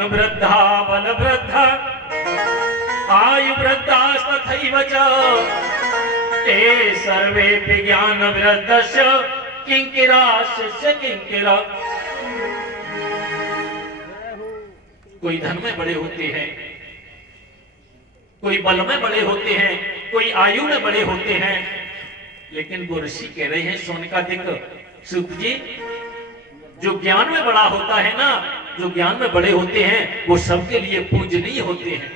धन वृद्धा बल वृद्धा आयु वृद्धास्तथैव च ते सर्वे विज्ञान वृद्धस्य किंकिरा शिष्य किंकिरा। कोई धन में बड़े होते हैं, कोई बल में बड़े होते हैं, कोई आयु में बड़े होते हैं, लेकिन वो ऋषि कह रहे हैं सोनकादिक सूत जी, जो ज्ञान में बड़ा होता है ना, जो ज्ञान में बड़े होते हैं वो सबके लिए पूजनीय होते हैं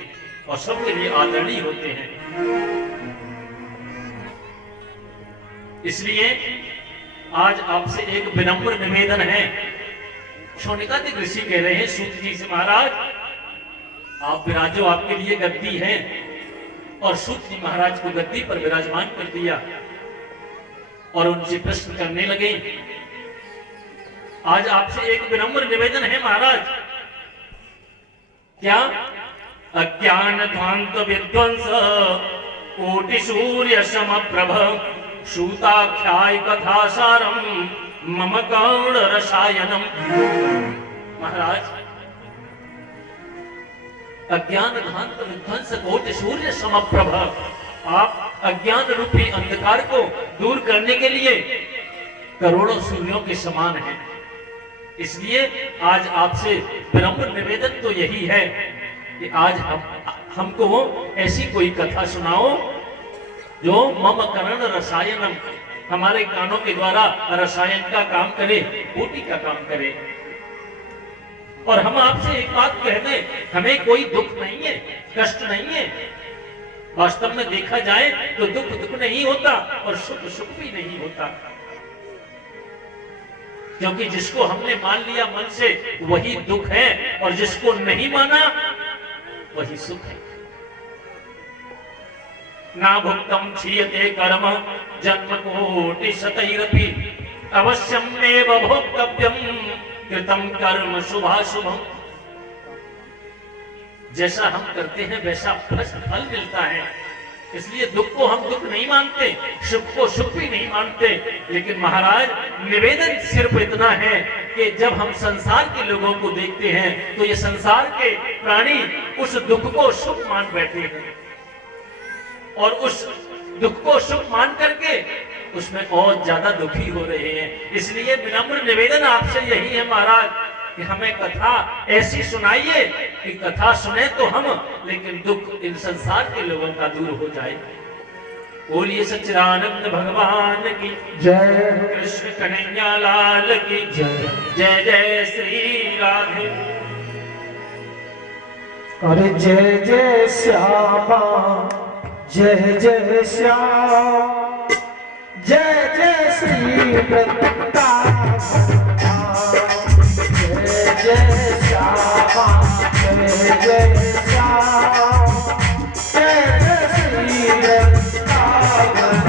और सबके लिए आदरणीय होते हैं। इसलिए आज आपसे एक विनम्र निवेदन है। शौनकादिक ऋषि कह रहे हैं सूत जी से, महाराज आप विराजो, आपके लिए गद्दी है। और सूत जी महाराज को गद्दी पर विराजमान कर दिया और उनसे प्रश्न करने लगे। आज आपसे एक विनम्र निवेदन है महाराज। क्या? अज्ञान ध्वांत विध्वंस कोटि सूर्य समप्रभ सूताख्याय कथासारम मम कर्ण रसायनम। महाराज अज्ञान ध्वांत विध्वंस कोटि सूर्य समप्रभ, आप अज्ञान रूपी अंधकार को दूर करने के लिए करोड़ों सूर्यों के समान हैं। इसलिए आज आपसे विनम्र निवेदन तो यही है कि आज हमको ऐसी कोई कथा सुनाओ जो मम कर्ण रसायनम, हमारे कानों के द्वारा रसायन का काम करे, कोटि का काम करे। और हम आपसे एक बात कह दें, हमें कोई दुख नहीं है, कष्ट नहीं है। वास्तव में देखा जाए तो दुख दुख नहीं होता और सुख सुख भी नहीं होता, क्योंकि जिसको हमने मान लिया मन से वही दुख है और जिसको नहीं माना वही सुख है। ना भुक्तम क्षीयते कर्म जन्म कोटि शतैरपि अवश्यम एव भोक्तव्यम कृतम कर्म शुभाशुभम। जैसा हम करते हैं वैसा फल मिलता है। इसलिए दुख को हम दुख नहीं मानते, सुख को सुख भी नहीं मानते। लेकिन महाराज निवेदन सिर्फ इतना है कि जब हम संसार के लोगों को देखते हैं तो ये संसार के प्राणी उस दुख को सुख मान बैठे हैं और उस दुख को सुख मान करके उसमें और ज्यादा दुखी हो रहे हैं। इसलिए विनम्र निवेदन आपसे यही है महाराज कि हमें कथा ऐसी सुनाइए कि कथा सुने तो हम, लेकिन दुख इन संसार के लोगों का दूर हो जाए। बोलिए सच्चिदानंद भगवान की जय, कृष्ण कन्हैया लाल की जय। जय जय श्री राधे। अरे जय जय श्यामा, जय जय श्याम, जय जय श्री वृंदावन, जय जय श्यामा, जय जय श्याम, जय जय श्री वृंदावन।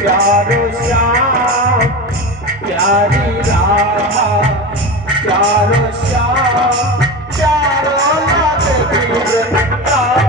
प्यारो श्याम, प्यारी राधा, प्यारो श्याम, प्यारो लागे वृंदावन।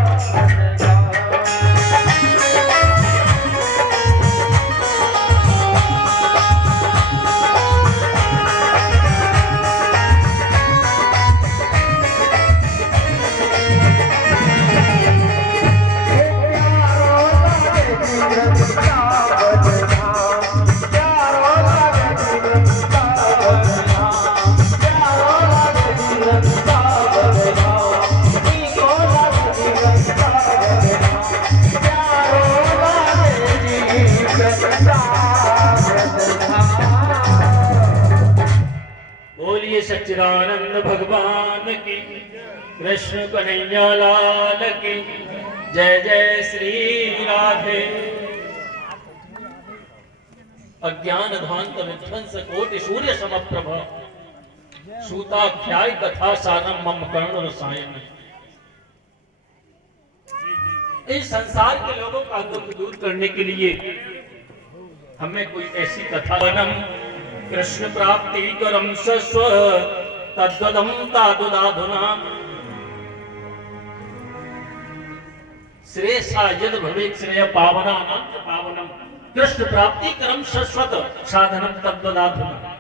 कृष्ण कन्हैया लाल की जय जय श्री राधे। अज्ञान ध्वांत विध्वंस कोटि सूर्य समप्रभ सूताख्याय कथा सारम मम कर्ण रसायन। इस संसार के लोगों का दुख दूर करने के लिए हमें कोई ऐसी कथा बनम कृष्ण प्राप्ति करम सस्व तद्वदम तादुदाधुना श्रेयसा यद भवेत् श्रेय पावना अनंत पावनम कृष्ण प्राप्ति करम शाश्वत साधनम तद्वदाधुना।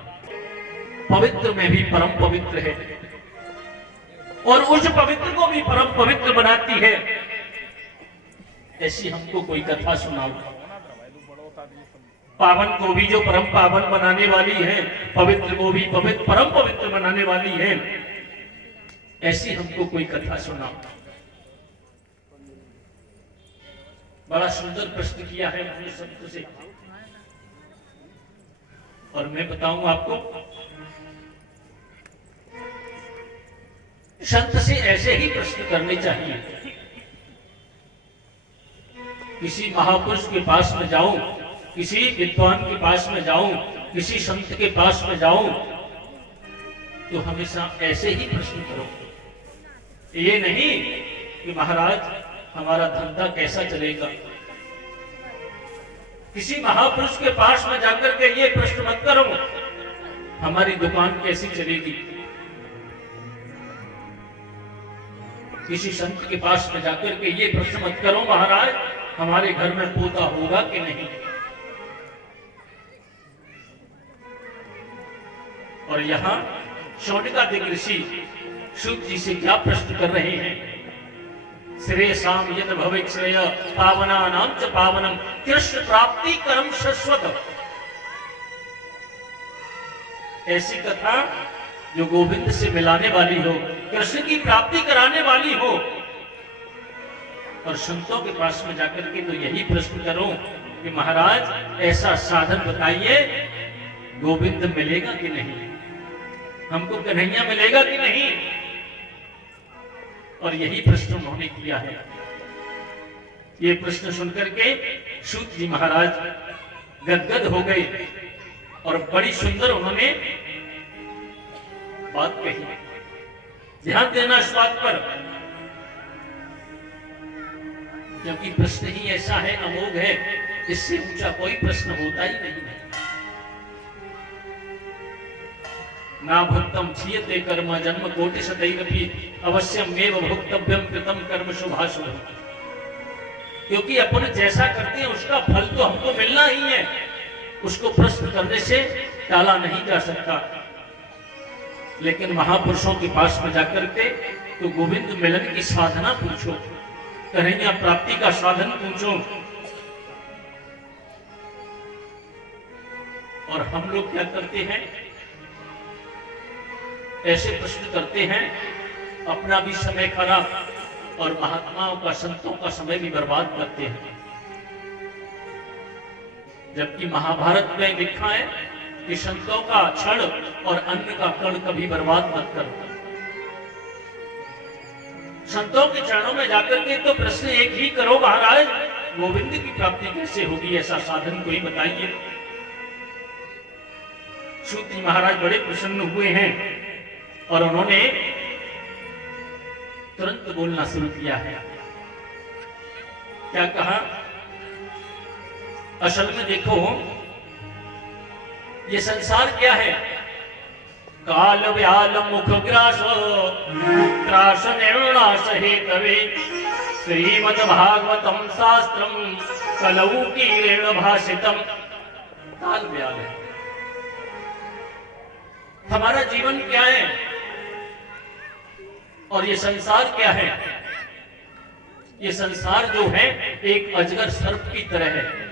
पवित्र में भी परम पवित्र है और उस पवित्र को भी परम पवित्र बनाती है। ऐसी हमको कोई कथा सुनाओ। पावन को भी जो परम पावन बनाने वाली है, पवित्र को भी पवित्र परम पवित्र बनाने वाली है, ऐसी हमको कोई कथा सुनाओ। बड़ा सुंदर प्रश्न किया है मैंने संत से, और मैं बताऊं आपको, संत से ऐसे ही प्रश्न करने चाहिए। किसी महापुरुष के पास में जाऊं, किसी विद्वान के पास में जाऊं, किसी संत के पास में जाऊं, तो हमेशा ऐसे ही प्रश्न करो। ये नहीं कि महाराज हमारा धंधा कैसा चलेगा। किसी महापुरुष के पास में जाकर के ये प्रश्न मत करो हमारी दुकान कैसी चलेगी। किसी संत के पास में जाकर के ये प्रश्न मत करो महाराज हमारे घर में पोता होगा कि नहीं। और यहां शौनकादिक ऋषि सूत जी से क्या प्रश्न कर रहे हैं। श्रेयसाम यद भवेत् श्रेय पावनानां च पावनम कृष्ण प्राप्ति करम शाश्वत। ऐसी कथा जो गोविंद से मिलाने वाली हो, कृष्ण की प्राप्ति कराने वाली हो। और संतों के पास में जाकर के तो यही प्रश्न करो कि महाराज ऐसा साधन बताइए, गोविंद मिलेगा कि नहीं, हमको कन्हैया मिलेगा कि नहीं। और यही प्रश्न उन्होंने किया है। ये प्रश्न सुनकर के सूत जी महाराज गदगद हो गए और बड़ी सुंदर उन्होंने बात कही। ध्यान देना इस बात पर, क्योंकि प्रश्न ही ऐसा है, अमोघ है, इससे ऊंचा कोई प्रश्न होता ही नहीं है। ना भुक्तम क्षीयते कर्म जन्म कोटि सदैरपि अवश्यमेव भुक्तव्यम कृतम कर्म शुभाशुभ। क्योंकि अपन जैसा करते हैं उसका फल तो हमको मिलना ही है, उसको प्रश्न करने से टाला नहीं जा सकता। लेकिन महापुरुषों के पास में जाकर के तो गोविंद मिलन की साधना पूछो, कन्हैया प्राप्ति का साधन पूछो। और हम लोग क्या करते हैं, ऐसे प्रश्न करते हैं, अपना भी समय खराब और महात्माओं का संतों का समय भी बर्बाद करते हैं। जबकि महाभारत में लिखा है कि संतों का क्षण और अन्न का कण कभी बर्बाद मत करो। संतों के चरणों में जाकर के तो प्रश्न एक ही करो, महाराज गोविंद की प्राप्ति कैसे होगी, ऐसा साधन कोई बताइए। सूत जी महाराज बड़े प्रसन्न हुए हैं और उन्होंने तुरंत बोलना शुरू किया है। क्या कहा, असल में देखो ये संसार क्या है, काल व्याल मुख ग्रास त्रास निर्णास हे कवे श्रीमद् भागवतम शास्त्रम कलऊ की ऋण भाषितम। काल व्याल है, हमारा जीवन क्या है और ये संसार क्या है। ये संसार जो है एक अजगर सर्प की तरह है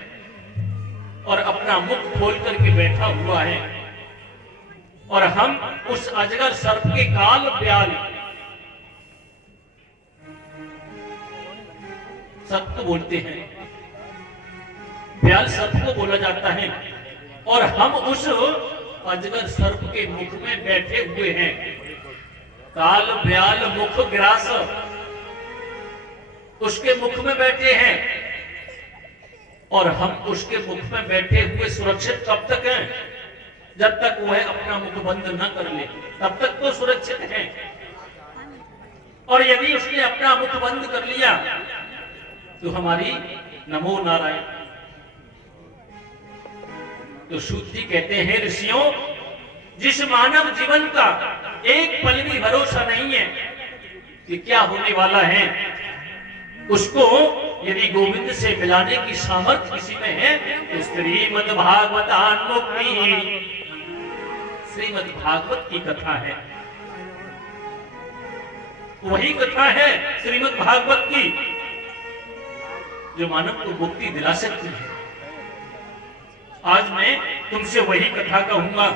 और अपना मुख खोल करके बैठा हुआ है, और हम उस अजगर सर्प के काल व्याल सर्प को बोलते हैं, व्याल सर्प को बोला जाता है, और हम उस अजगर सर्प के मुख में बैठे हुए हैं। काल ब्याल मुख ग्रास उसके मुख में बैठे हैं, और हम उसके मुख में बैठे हुए सुरक्षित कब तक हैं? जब तक वह अपना मुख बंद न कर ले तब तक तो सुरक्षित हैं। और यदि उसने अपना मुख बंद कर लिया तो हमारी नमो नारायण। तो सूत जी कहते हैं, ऋषियों, जिस मानव जीवन का एक पल भी भरोसा नहीं है कि क्या होने वाला है, उसको यदि गोविंद से मिलाने की सामर्थ्य किसी में है तो श्रीमद् भागवतान मुक्ति, श्रीमद् भागवत की कथा है, वही कथा है श्रीमद् भागवत की जो मानव को मुक्ति दिला सकती है। आज मैं तुमसे वही कथा कहूंगा।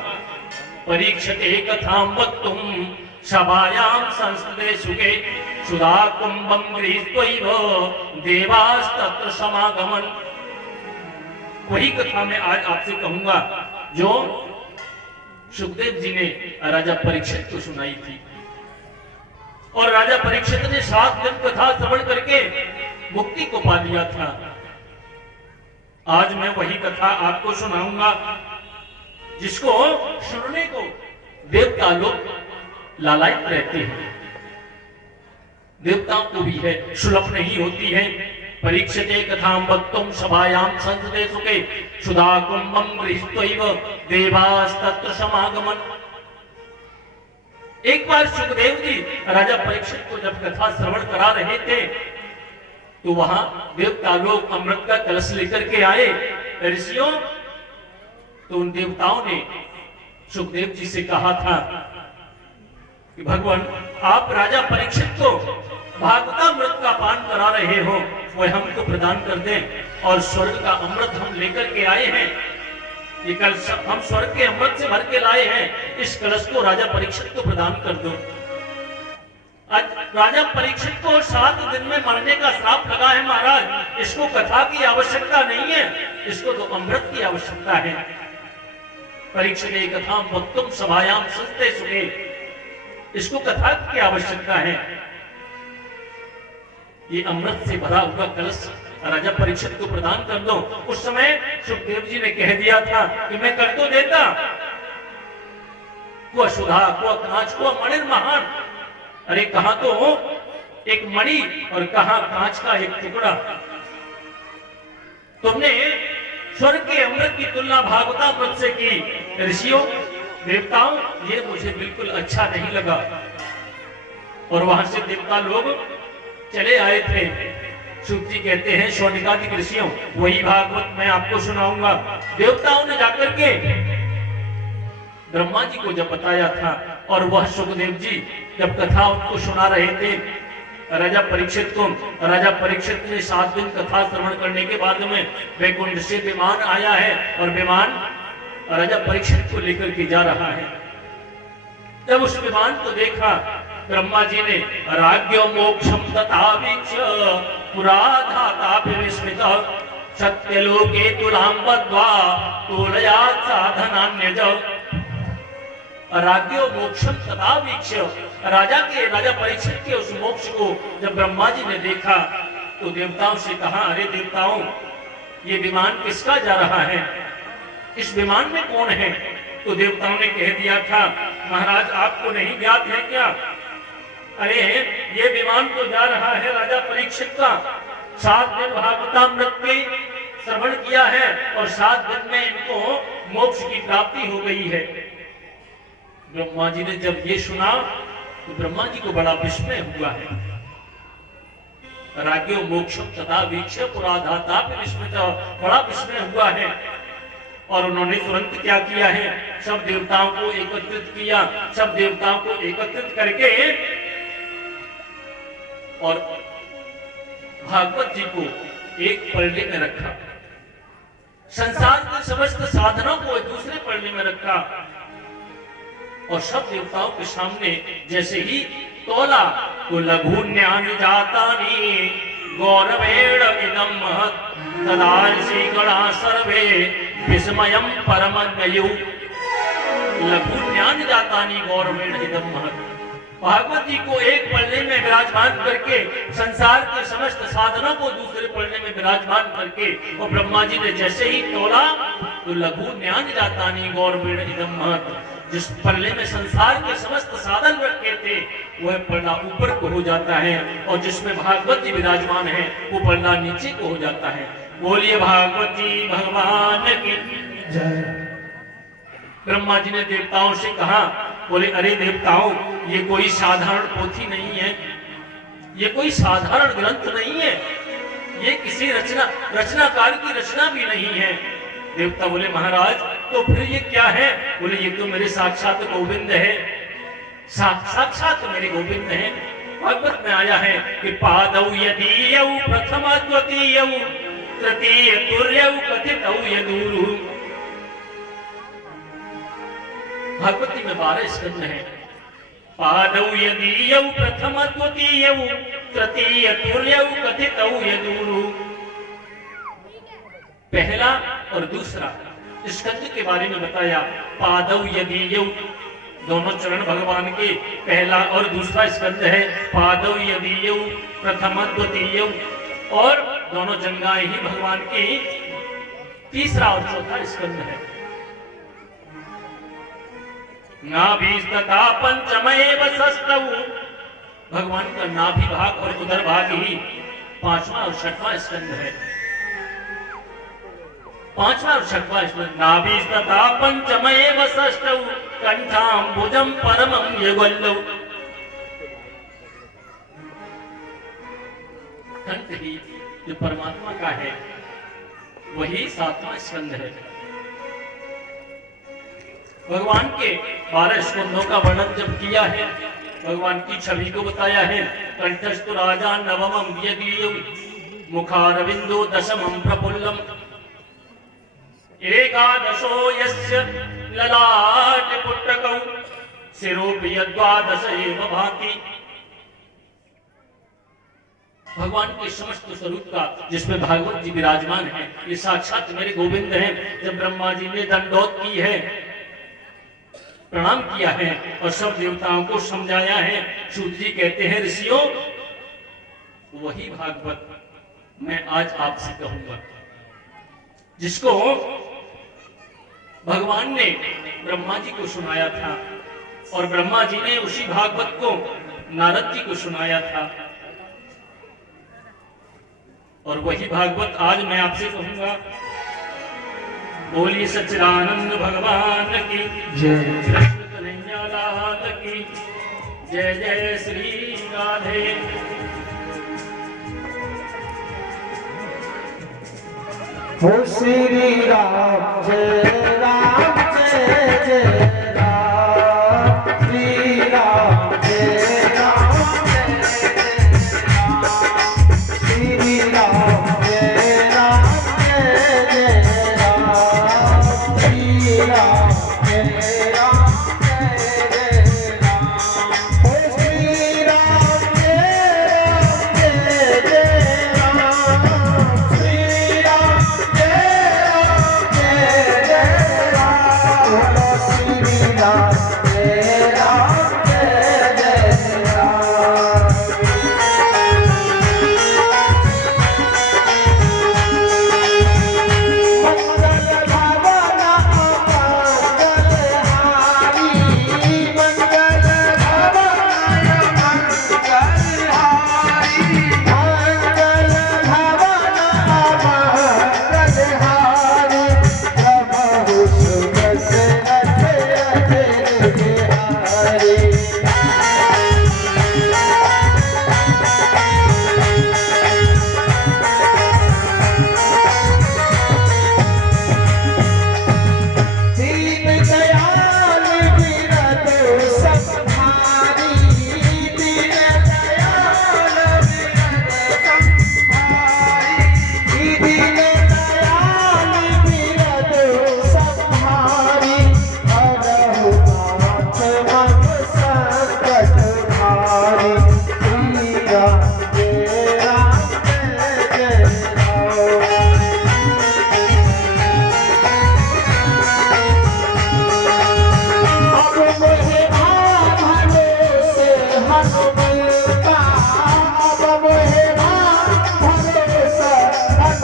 परीक्षते कथाम वक्तुम सभायाम संस्कृते सुखे सुधा कुंभम गृहीत्वैव देवास्तत्र समागमन। वही कथा मैं आज आपसे कहूंगा जो सुखदेव जी ने राजा परीक्षित को सुनाई थी, और राजा परीक्षित ने 7 दिन कथा श्रवण करके मुक्ति को पा लिया था। आज मैं वही कथा आपको सुनाऊंगा जिसको सुनने को देवता लोग लालायित रहते हैं। देवताओं को भी है, सुलभ नहीं होती है। परीक्षते कथाम वक्तुम सभायाम संसदे सुखे सुधा कुंभम गृहीत्वैव देवास्तत्र समागमन। एक बार सुखदेव जी राजा परीक्षित को जब कथा श्रवण करा रहे थे तो वहां देवता लोग अमृत का कलश लेकर के आए। ऋषियों, तो उन देवताओं ने सुखदेव जी से कहा था कि भगवान, आप राजा परीक्षित को भागवतामृत का पान करा रहे हो, वह हमको प्रदान कर दें, और स्वर्ग का अमृत हम लेकर के आए हैं। ये कलश हम स्वर्ग के अमृत से भर के लाए हैं, इस कलश को राजा परीक्षित को प्रदान कर दो। आज राजा परीक्षित को 7 दिन में मरने का श्राप लगा है महाराज। इसको कथा की आवश्यकता नहीं है, इसको तो अमृत की आवश्यकता है। परीक्षिते कथाम वक्तुम सभायाम संस्कृते सुखे, इसको कथा की आवश्यकता है। ये अमृत से भरा हुआ कलश राजा परीक्षित को प्रदान कर दो। उस समय सुखदेव जी ने कह दिया था कि मैं कर तो देता, को सुधा को कांच को मणि महान। अरे कहा तो एक मणि और कहा कांच का एक टुकड़ा। तुमने स्वर्ग के अमृत की तुलना भागवतामृत से की। ऋषियों, देवताओं, ये मुझे बिल्कुल अच्छा नहीं लगा। और वहां से देवता लोग चले आए थे। सूत जी कहते हैं, शौनिकादिक ऋषियों, वही भागवत मैं आपको सुनाऊंगा। देवताओं ने जाकर के ब्रह्मा जी को जब बताया था, और वह सुखदेव जी जब कथा उनको सुना रहे थे राजा परीक्षित को, राजा परीक्षित ने 7 दिन कथा श्रवण करने के बाद में वैकुंठ से विमान आया है, और विमान राजा परीक्षित को लेकर के जा रहा है। जब उस विमान को देखा, ब्रह्मा जी ने राज्ञो मोक्षम तथा वीक्ष्य पुराधाता विस्मित सत्यलोके तुलाम बद्ध्वा तुलयात् साधनान्यज। राज्ञो मोक्षम तथा वीक्ष्य, राजा परीक्षित के उस मोक्ष को जब ब्रह्मा जी ने देखा तो देवताओं से कहा, अरे देवताओं, ये विमान किसका जा रहा है? इस विमान में कौन है? तो देवताओं ने कह दिया था, महाराज आपको नहीं ज्ञात है क्या? अरे ये विमान तो जा रहा है राजा परीक्षित का। 7 दिन भागवतामृत के श्रवण किया है और 7 दिन में इनको मोक्ष की प्राप्ति हो गई है। ब्रह्मा जी ने जब ये सुना तो ब्रह्मा जी को बड़ा विस्मय हुआ है। राज्ञो मोक्षम तथा वीक्ष्य पुराधाता विस्मित, बड़ा विस्मय हुआ है। और उन्होंने तुरंत क्या किया है, सब देवताओं को एकत्रित किया। सब देवताओं को एकत्रित करके और भागवत जी को एक पलड़े में रखा। संसार के समस्त साधनों को एक दूसरे पलड़े में रखा, और सब देवताओं के सामने जैसे ही तोला तो लघुन्यान जातानि गौरवेण इदं महत् तदार्षि गणा सर्वे विस्मयं परमज्ञयु। लघुन्यान जातानि गौरवेण इदं महत्, भागवत जी को एक पलड़े में विराजमान करके संसार के समस्त साधनों को दूसरे पलड़े में विराजमान करके और ब्रह्मा जी ने जैसे ही तोला तो लघु ज्ञान जाता नहीं गौर इदम महत। जिस पल्ले में संसार के समस्त साधन रखे थे वह पल्ला ऊपर को हो जाता है और जिसमें भागवत जी विराजमान है वो पल्ला नीचे को हो जाता है। बोलिए भागवती भगवान की जय। ब्रह्मा जी ने देवताओं से कहा, बोले अरे देवताओं, ये कोई साधारण पोथी नहीं है, ये कोई साधारण ग्रंथ नहीं है, ये किसी रचनाकार की रचना भी नहीं है। देवता बोले महाराज तो फिर ये क्या है? बोले ये तो मेरे साक्षात गोविंद है, साक्षात मेरे गोविंद है। भागवत में आया है कि पादौ यदीयौ प्रथम द्वितीयौ तृतीय तुर्यौ कथितौ यदुरु। भागवती में 12 स्कंद है। पादौ यदीयौ प्रथम द्वितीयौ तृतीय तुर्यौ कथितौ यदुरु। पहला और दूसरा स्कंद के बारे में बताया। पादौ यदीयौ दोनों चरण भगवान के, पहला और दूसरा स्कंद है पादौ यदीयौ प्रथम द्वितीयौ, और दोनों जंगाएं ही भगवान की तीसरा और चौथा स्कंद है। नाभिस्तथा पंचमेव षष्ठौ, भगवान का नाभि भाग और उदर भाग ही पांचवा और छठवां स्कंद है। पांचवा और छठवां स्कंद। नाभिस्तथा पंचमेव षष्ठौ कंठाम्बुजं परमं युगलौ। कंठ ही जो परमात्मा का है वही सातवां स्कंद है। भगवान के 12 स्कंदों का वर्णन जब किया है, भगवान की छवि को बताया है। कंठस्तु राजा नवमं यदीयौ मुखारविंदो दशमं प्रफुल्लम एकादशो यस्य ललाट पुट्टकौ शिरोपि यद्वादश एव भाति। भगवान के समस्त स्वरूप का जिसमें भागवत जी विराजमान है, ये साक्षात मेरे गोविंद हैं। जब ब्रह्मा जी ने दंडोत की है, प्रणाम किया है और सब देवताओं को समझाया है, सूत जी कहते हैं ऋषियों वही भागवत मैं आज आपसे कहूंगा, जिसको भगवान ने ब्रह्मा जी को सुनाया था और ब्रह्मा जी ने उसी भागवत को नारद जी को सुनाया था। और वही भागवत आज मैं आपसे कहूंगा। बोलिए सच्चिदानंद भगवान की जय। कृष्ण कन्हैया लाल की जय। जय श्री राधे। हो श्री राम जय राम जय जय राम, श्री राम जय राम जय जय राम, श्री राम जय राम जय जय राम, श्री राम जय राम जय जय राम। हो श्री राम जय राम श्री राम जय जय राम, बोलो श्री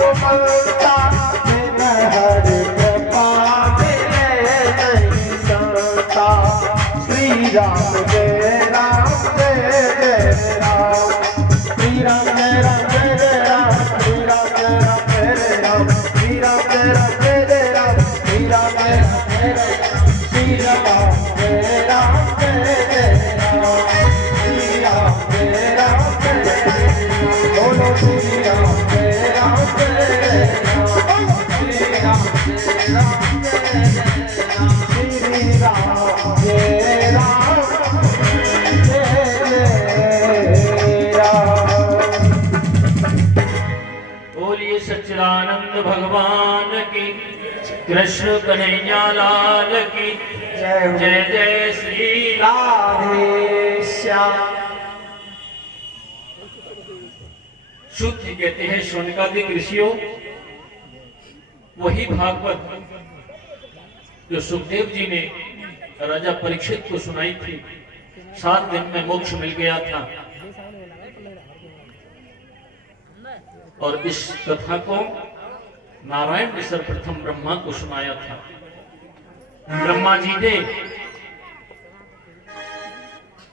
कोमलता बिन हर कृपा मिले नहीं सकता। श्री राम जय राम जय जय राम। श्री राम जय राम जय जय राम। श्री राम जय राम जय जय राम। श्री राम जय राम जय जय राम। श्री राम जय राम जय जय राम। श्री राम जय राम जय जय राम। श्री राम जय राम जय जय राम। बोलो श्री राम जय राम जय जय राम। श्री राम जय राम जय जय राम। श्री राम जय राम जय जय राम। बोलिए सच्चिदानंद भगवान की, कृष्ण कन्हैया लाल की जय हो। जय जय श्री राधे श्याम। शुद्ध कहते हैं शौनकादिक ऋषियों, वही भागवत जो सुखदेव जी ने राजा परीक्षित को सुनाई थी। 7 दिन में मोक्ष मिल गया था। और इस कथा को नारायण ने सर्वप्रथम ब्रह्मा को सुनाया था। ब्रह्मा जी ने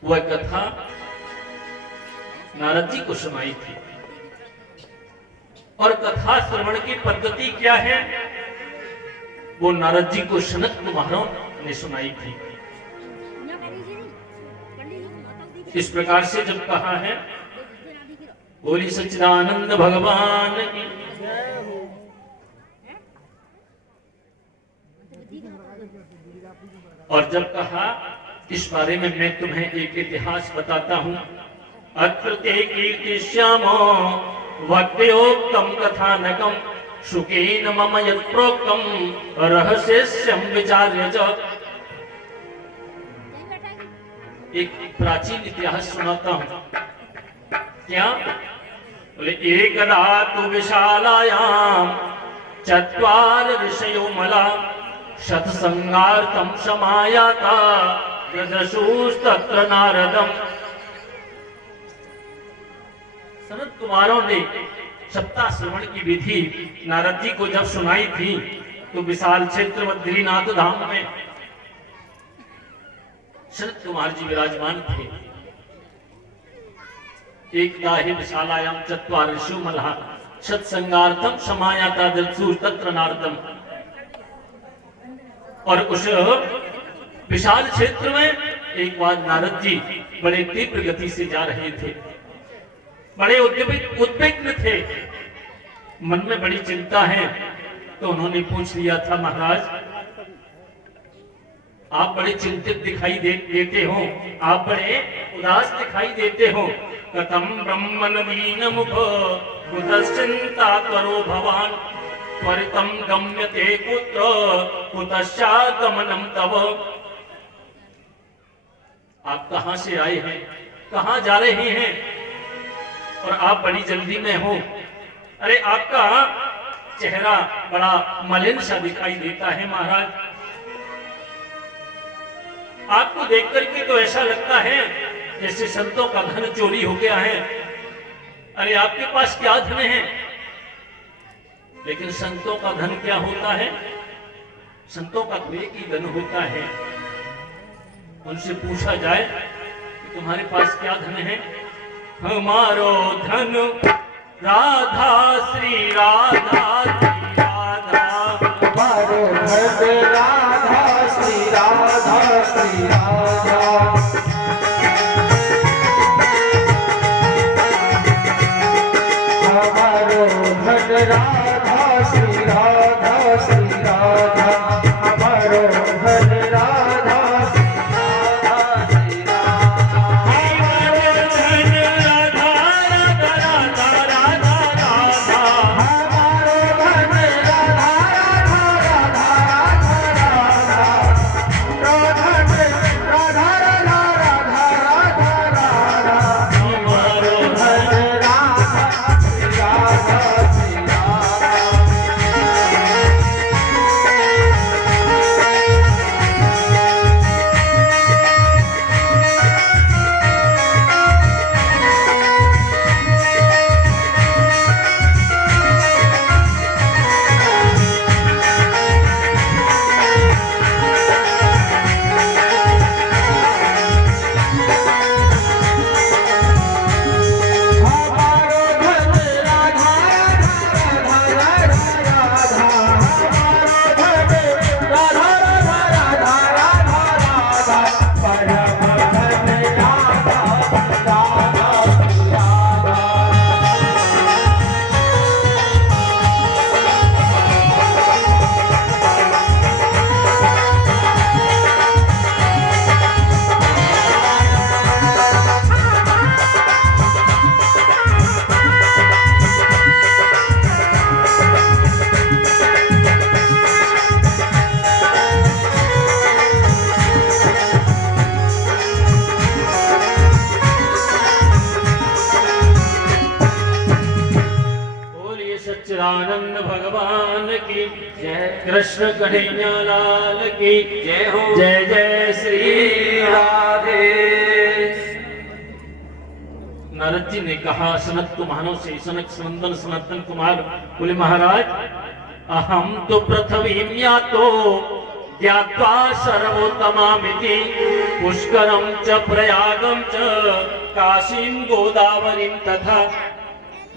वह कथा नारद जी को सुनाई थी। और कथा श्रवण की पद्धति क्या है, वो नारद जी को सनत कुमारों ने सुनाई थी। इस प्रकार से जब कहा है बोली सच्चिदानंद भगवान की, और जब कहा इस बारे में मैं तुम्हें एक इतिहास बताता हूं। अत्र ते कीर्तिष्यामो वक्त्योक्तम कथानकम शुकेन मम यत् प्रोक्तम रहस्यस्यं विचार्य च। एक प्राचीन इतिहास सुनाता हूं। क्या बोले, एकदा तु विशालायां चत्वार ऋषयो मला सत्संगार्थं समायाता ददशुस्तत्र नारदम। सनत कुमारों ने सप्ताह श्रवण की विधि नारद जी को जब सुनाई थी तो विशाल क्षेत्र बद्रीनाथ धाम में सनत कुमार जी विराजमान थे। एकदा हि विशालायां चत्वार ऋषयो मलः सत्संगार्थम समायाता ददशुस्तत्र नारदम। और उस विशाल क्षेत्र में एक बार नारद जी बड़े तीव्र गति से जा रहे थे, बड़े उद्विग्न थे, मन में बड़ी चिंता है। तो उन्होंने पूछ लिया था, महाराज आप बड़े चिंतित दिखाई देते हो, आप बड़े उदास दिखाई देते हो। कथम ब्रह्मन दीन मुख कुतश्चिंता त्वरो भवान त्वरितम गम्यते कुत्र कुतश्चागमनम तव। आप कहां से आए हैं, कहां जा रहे हैं, और आप बड़ी जल्दी में हो। अरे आपका चेहरा बड़ा मलिन सा दिखाई देता है महाराज। आपको देख करके तो ऐसा लगता है जैसे संतों का धन चोरी हो गया है। अरे आपके पास क्या धन है? लेकिन संतों का धन क्या होता है? संतों का तो एक ही धन होता है। उनसे पूछा जाए कि तुम्हारे पास क्या धन है? हमारो धन राधा श्री राधा श्री राधा। हमारो धन राधा श्री राधा श्री राधा। हमारो धन राधा श्री राधा श्री राधा। हमारो धन राधा श्री राधा श्री राधा। हमारो धन राधा राधा राधा राधा राधा। हमारो धन राधा राधा राधा राधा राधा। राधा राधा राधा राधा राधा। हमारो धन राधा श्री राधा श्री राधा। सच्चिदानंद भगवान की जय, कृष्ण कन्हैया लाल की जय हो। जय जय श्री राधे। नारद जी ने कहा सनत कुमारों से, सनक सनंदन सनातन कुमार बोले महाराज अहम तो पृथ्वीं यातो ज्ञात्वा सर्वोत्तमामिति पुष्करम च प्रयागम च काशीं गोदावरीं तथा।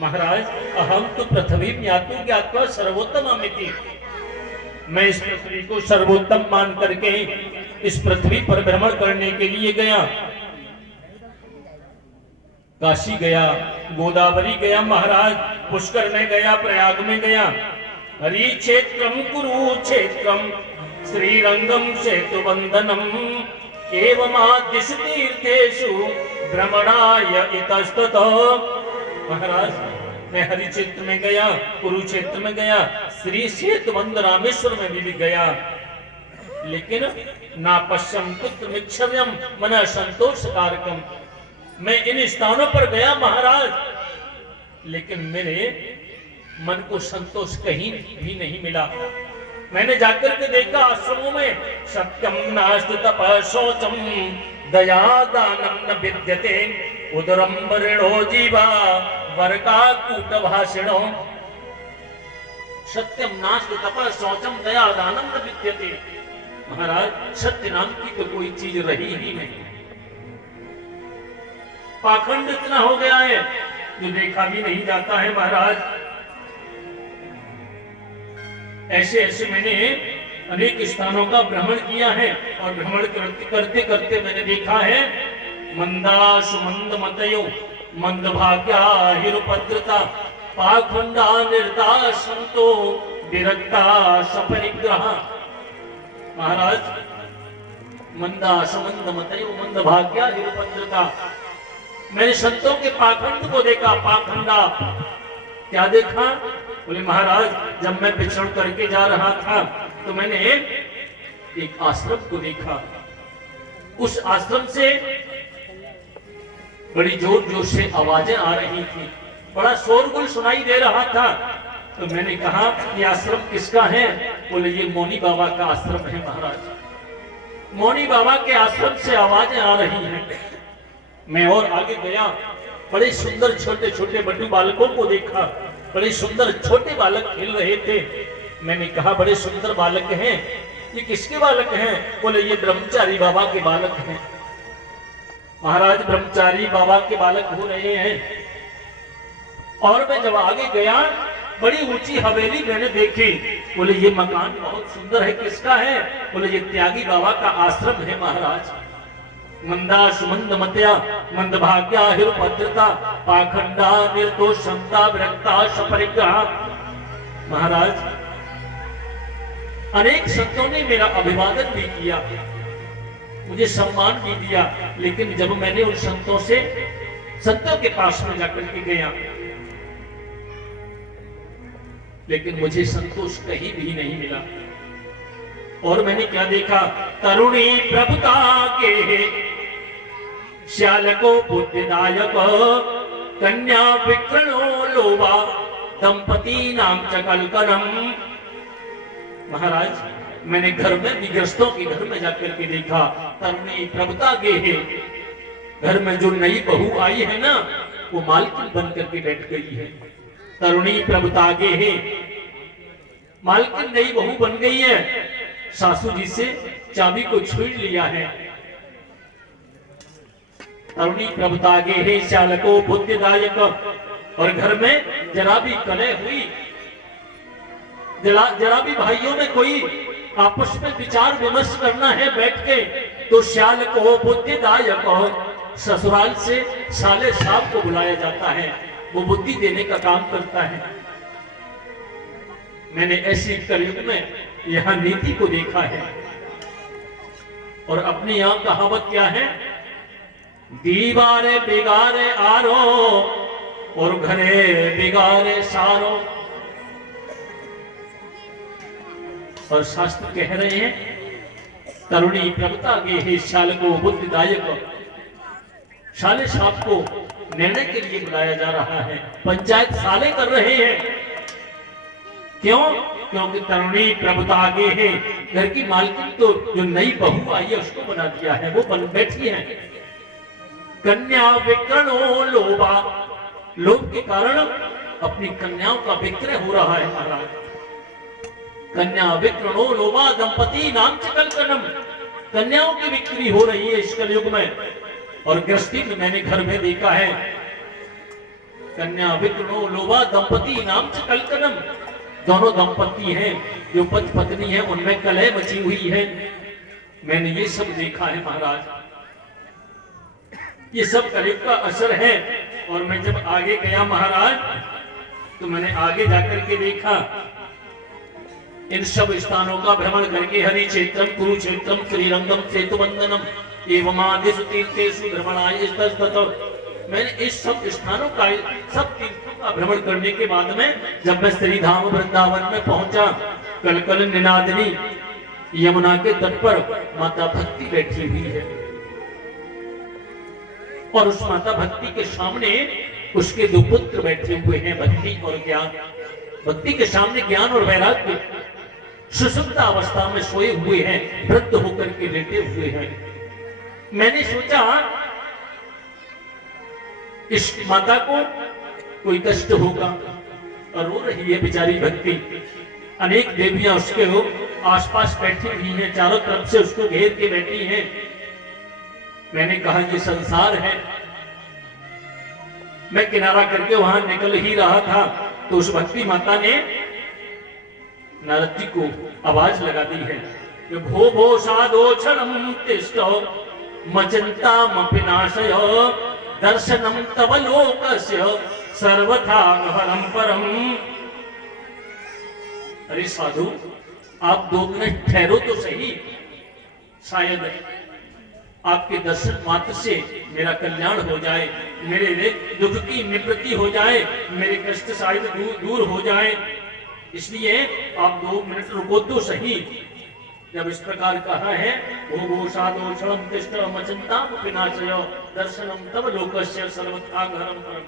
महाराज अहम तो पृथ्वीं यातो ज्ञात्वा सर्वोत्तमामिति, मैं इस पृथ्वी को सर्वोत्तम मान करके इस पृथ्वी पर भ्रमण करने के लिए गया। काशी गया, गोदावरी गया महाराज, पुष्कर में गया, प्रयाग में गया, हरि क्षेत्रम कुरुक्षेत्रम श्रीरंगम सेतु बंधनम एवमादिश तीर्थेषु भ्रमणाय इतस्ततः। महाराज मैं हरि क्षेत्र में गया, कुरुक्षेत्र में गया, श्री सेतु बंध रामेश्वर में भी गया, लेकिन ना पश्यम पुत्र मिक्षव्यम मन संतोष कारकम। मैं इन स्थानों पर गया महाराज, लेकिन मेरे मन को संतोष कहीं भी नहीं मिला। मैंने जाकर के देखा आश्रमों में सत्यम नास्ति तपः शौचम दया दानम न विद्यते उदरम वरिणो जीवा वर्का कूट भाषिणो। सत्यम नास्ति तपः शौचम दया दानम न विद्यते। महाराज सत्य नाम की तो कोई चीज रही ही नहीं। पाखंड इतना हो गया है जो देखा भी नहीं जाता है महाराज। ऐसे ऐसे मैंने अनेक स्थानों का भ्रमण किया है और भ्रमण करते करते मैंने देखा है मंदासु मंद मतयो मंद भाग्या हिरुपद्रता पाखंडा निर्ता संतो विरक्ता सपरिग्रह। महाराज मंदासु मंद मतयो मंद भाग्या हिरुपद्रता, मैंने संतों के पाखंड को देखा। पाखंडा क्या देखा? बोले महाराज जब मैं पिछड़ करके जा रहा था तो मैंने एक आश्रम को देखा। उस आश्रम से बड़ी जोर जोर से आवाजें आ रही थी, बड़ा शोरगुल सुनाई दे रहा था। तो मैंने कहा ये आश्रम किसका है? बोले ये मौनी बाबा का आश्रम है महाराज। मौनी बाबा के आश्रम से आवाजें आ रही हैं। मैं और आगे गया, बड़े सुंदर छोटे छोटे बड्डू बालकों को देखा। बड़े सुंदर छोटे बालक खेल रहे थे। मैंने कहा बड़े सुंदर बालक हैं, ये किसके बालक हैं? बोले ये ब्रह्मचारी बाबा के बालक हैं। महाराज ब्रह्मचारी बाबा के बालक हो रहे हैं। और मैं जब आगे गया, बड़ी ऊंची हवेली मैंने देखी। बोले ये मकान बहुत सुंदर है, किसका है? बोले ये त्यागी बाबा का आश्रम है महाराज। मंदासु मंद मतया मंद भाग्या हिरुपद्रता पाखंडा निर्दोषता विरक्ता सपरिग्रह। महाराज अनेक संतों ने मेरा अभिवादन भी किया, मुझे सम्मान भी दिया, लेकिन जब मैंने उन संतों के पास में जाकर के गया, लेकिन मुझे संतोष कहीं भी नहीं मिला। और मैंने क्या देखा? तरुणी प्रभुता के श्यालको बुद्धिदायक कन्या विक्रणो लोभा दंपति नाम च कलकनम। महाराज मैंने घर में विग्रस्तों के घर में जाकर के देखा, तरुणी प्रभुता के है। घर में जो नई बहू आई है ना, वो मालकिन बन करके बैठ गई है। तरुणी प्रभुता के है, मालकिन नई बहू बन गई है। सासू जी से चाबी को छीन लिया है। तरुणी प्रभुतागे हे चालको बुद्धिदायक। और घर में जरा भी कलह हुई, जरा भी भाइयों में कोई आपस में विचार विमर्श करना है बैठ के, तो श्याल को बुद्धिदायक ससुराल से साले साहब को बुलाया जाता है, वो बुद्धि देने का काम करता है। मैंने ऐसी कलयुग में यहाँ नीति को देखा है। और अपने यहाँ कहावत क्या है? दीवारे बिगारे आरो और घरे बिगारे सारो। और शास्त्र कह रहे हैं तरुणी प्रभुता के हे शाल को बुद्धिदायक। साले साहब को निर्णय के लिए बुलाया जा रहा है, पंचायत साले कर रहे हैं। क्यों? क्योंकि तरुणी प्रभुता आगे है। घर की मालकिन तो जो नई बहू आई है उसको बना दिया है, वो बन बैठी है। कन्या विकरणो लोभा, लोभ के कारण अपनी कन्याओं का विक्रय हो रहा है महाराज। कन्या विकरणो लोभा दंपति नाम च कलकलम, कन्याओं की बिक्री हो रही है इस कलयुग में। और गृहस्थी में मैंने घर में देखा है, कन्या विकरणो लोभा दंपति नाम च कलकलम, दोनों दंपति हैं जो पति पत्नी है, उनमें कलह मची हुई है। मैंने ये सब देखा है महाराज, ये सब कलयुग का असर है। और मैं जब आगे गया महाराज तो मैंने आगे जाकर के देखा, इन सब स्थानों का भ्रमण करके हरि क्षेत्रम कुरुक्षेत्रम श्रीरंगम सेतुबंधनम एवं आदिषु तीर्थेषु भ्रमणाय ततः, मैंने इस सब स्थानों का, सब तीर्थों का भ्रमण करने के बाद में जब मैं श्री धाम वृंदावन में पहुंचा, कलकल निनादिनी यमुना के तट पर माता भक्ति बैठी हुई है। और उस माता भक्ति के सामने उसके दो पुत्र बैठे हुए हैं, भक्ति और ज्ञान। भक्ति के सामने ज्ञान और वैराग्य सुषुप्त अवस्था में सोए हुए हैं, वृद्ध होकर के लेटे हुए हैं। मैंने सोचा इस माता को कोई कष्ट होगा, और रो रही है बेचारी भक्ति। अनेक देवियां उसके आसपास बैठी हुई हैं, चारों तरफ से उसको घेर के बैठी हैं। मैंने कहा ये संसार है। मैं किनारा करके वहां निकल ही रहा था तो उस भक्ति माता ने नारद जी को आवाज लगा दी है, भो भो साधो क्षणम तिष्ठो मचिंतामपि नाशय दर्शनम तव लोकस्य सर्वथा हरम परम। अरे साधु, आप 2 मिनट ठहरो तो सही, शायद आपके दर्शन मात्र से मेरा कल्याण हो जाए, मेरे दुख की निवृत्ति हो जाए, मेरे कष्ट शायद दूर हो जाए, इसलिए आप 2 मिनट रुको तो सही। जब इस प्रकार कहा है, भो साधो क्षणम तिष्ठ मचिंताम विनाशय दर्शनम तव लोकस्य सर्वथा हरम परम।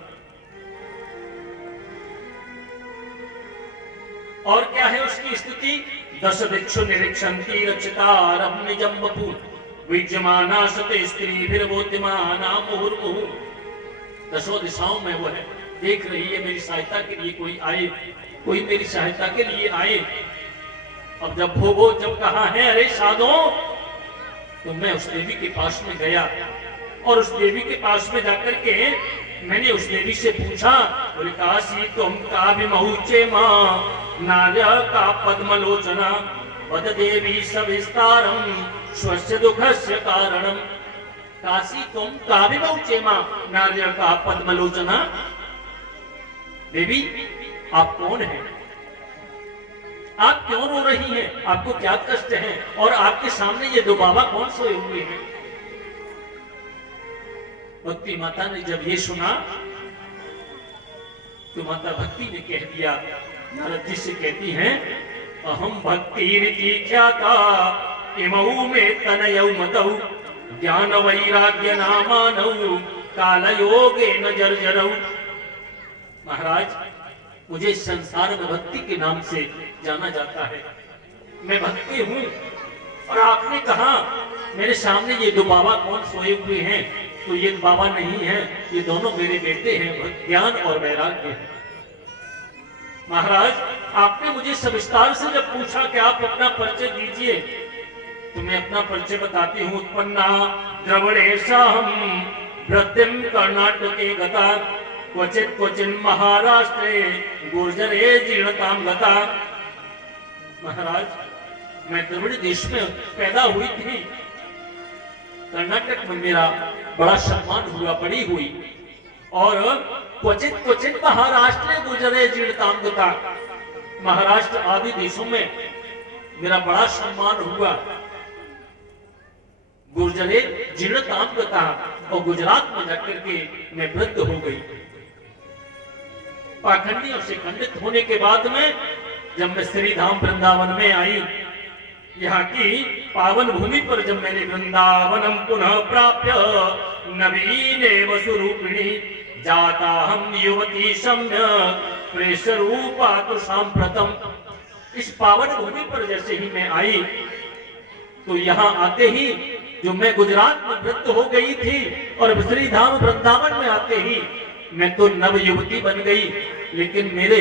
और क्या है उसकी स्तुति? दश दिक्षु निरीक्षन्ति रक्षितारं निजं वपु विद्यमाना सते स्त्रीभिर्बोध्यमाना मुहुर्मुहुः। दसों दिशाओं में वो है, देख रही है मेरी सहायता के लिए कोई आए, कोई मेरी सहायता के लिए आए। अब जब भोगो जब कहा है अरे साधो, तो मैं उस देवी के पास में गया और उस देवी के पास में जाकर के मैंने उस देवी से पूछा, काशी तुम का विमहुचे मां नार्य का पद्मलोचना वद देवी सविस्तारम स्वस्य दुखस्य कारणम। काशी तुम का विमहुचे मां नार्य का पद्मलोचना, देवी आप कौन हैं? आप क्यों रो रही हैं? आपको क्या कष्ट है? और आपके सामने ये दो बाबा कौन सोए हुए हैं? भक्ति माता ने जब ये सुना तो माता भक्ति ने कह दिया, नारद जी से कहती हैं, अहम भक्ति रीति ख्याता इमऊ में तनयौ मतौ ज्ञान वैराग्य नामानौ काल योगे न जर्जरौ। महाराज, मुझे संसार में भक्ति के नाम से जाना जाता है, मैं भक्ति हूं। और आपने कहा मेरे सामने ये दो बाबा कौन सोए हुए हैं, तो ये बाबा नहीं है, ये दोनों मेरे बेटे हैं, ज्ञान और वैराग्य। महाराज, आपने मुझे सविस्तार से जब पूछा कि आप अपना परिचय दीजिए, तो मैं अपना परिचय बताती हूँ। उत्पन्ना द्रवणेशहं वृत्तिं कर्णाटके गता क्वचित् क्वचिन् महाराष्ट्रे गुर्जरे जीर्णतां गता। महाराज, मैं द्रविड़ देश में पैदा हुई थी, कर्नाटक में मेरा बड़ा सम्मान हुआ, बड़ी हुई, और क्वचित क्वचित महाराष्ट्र गुजरे जीर्णतां गता, महाराष्ट्र आदि देशों में मेरा बड़ा सम्मान हुआ। गुर्जरे जीर्णतां गता, और गुजरात में जाकर के मैं वृद्ध हो गई। पाखंडियों से खंडित होने के बाद में जब मैं श्री धाम वृंदावन में आई, यहाँ की पावन भूमि पर जब मैंने वृंदावनम पुनः प्राप्य नवीनेव स्वरूपिणी जाता हम युवती सम्यक प्रेष रूपा तो सांप्रतम। इस पावन भूमि पर जैसे ही मैं आई तो यहाँ आते ही जो मैं गुजरात में वृद्ध हो गई थी और श्री धाम वृंदावन में आते ही मैं तो नव युवती बन गई, लेकिन मेरे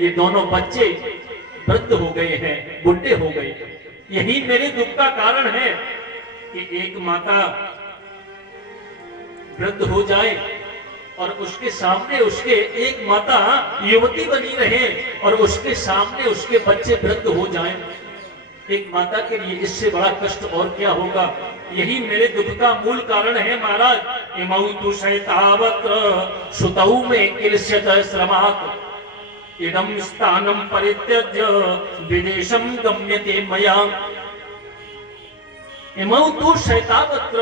ये दोनों बच्चे वृद्ध हो गए हैं, बुढ़े हो गए। यही मेरे दुख का कारण है कि एक माता वृद्ध हो जाए और उसके सामने उसके एक माता युवती बनी रहे और उसके सामने उसके बच्चे वृद्ध हो जाएं। एक माता के लिए इससे बड़ा कष्ट और क्या होगा। यही मेरे दुख का मूल कारण है महाराज। इमौ तु शैतावत्र सुतौ में किल्स्यत श्रमात् इदं स्थानं परित्यज्य विदेशं गम्यते मया। इमौ तु शैतावत्र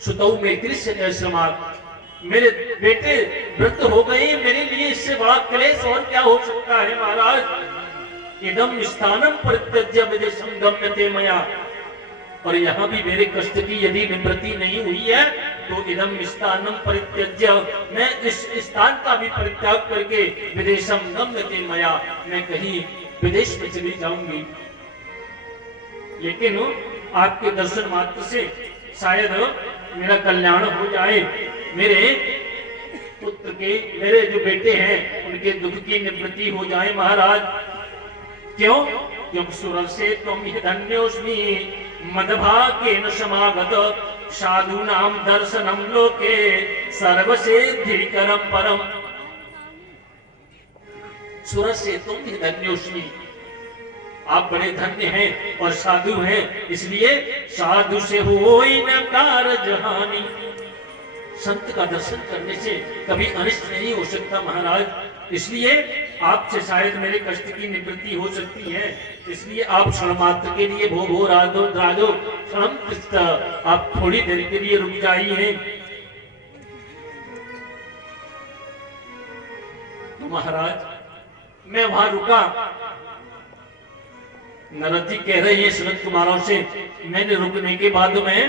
सुतौ में किल्स्यत श्रमात्। मेरे बेटे वृद्ध हो गए, मेरे लिए इससे बड़ा क्लेश और क्या हो सकता है महाराज। इदं स्थानं परित्यज्य विदेशं गम्यते मया। और यहाँ भी मेरे कष्ट की यदि निवृत्ति नहीं हुई है तो इदं स्थानं परित्यज्य, मैं इस स्थान का भी परित्याग करके विदेशं गम्यते मया, मैं कहीं विदेश में चली जाऊंगी। लेकिन आपके दर्शन मात्र से शायद मेरा कल्याण हो जाए, मेरे पुत्र के, मेरे जो बेटे हैं उनके दुख की निवृत्ति हो जाए महाराज। क्यों? क्योंकि सुर से तुम ही धन्योस्मि मदभाग्येन समागत साधूनां दर्शनम लोके सर्वसिद्धिकरं परम। सुर से तुम ही धन्योस्मि, आप बड़े धन्य हैं और साधु हैं, इसलिए साधु से होई न कारज हानि। संत का दर्शन करने से कभी अनिष्ट नहीं हो सकता महाराज। इसलिए आपसे शायद मेरे कष्ट की निवृत्ति हो सकती है। इसलिए आप क्षण मात्र के लिए भो भो राजो राजो क्षण, आप थोड़ी देर के लिए रुक जाइए। तो महाराज मैं वहां रुका। नारद जी कह रहे हैं सनत कुमारों से, मैंने रुकने के बाद में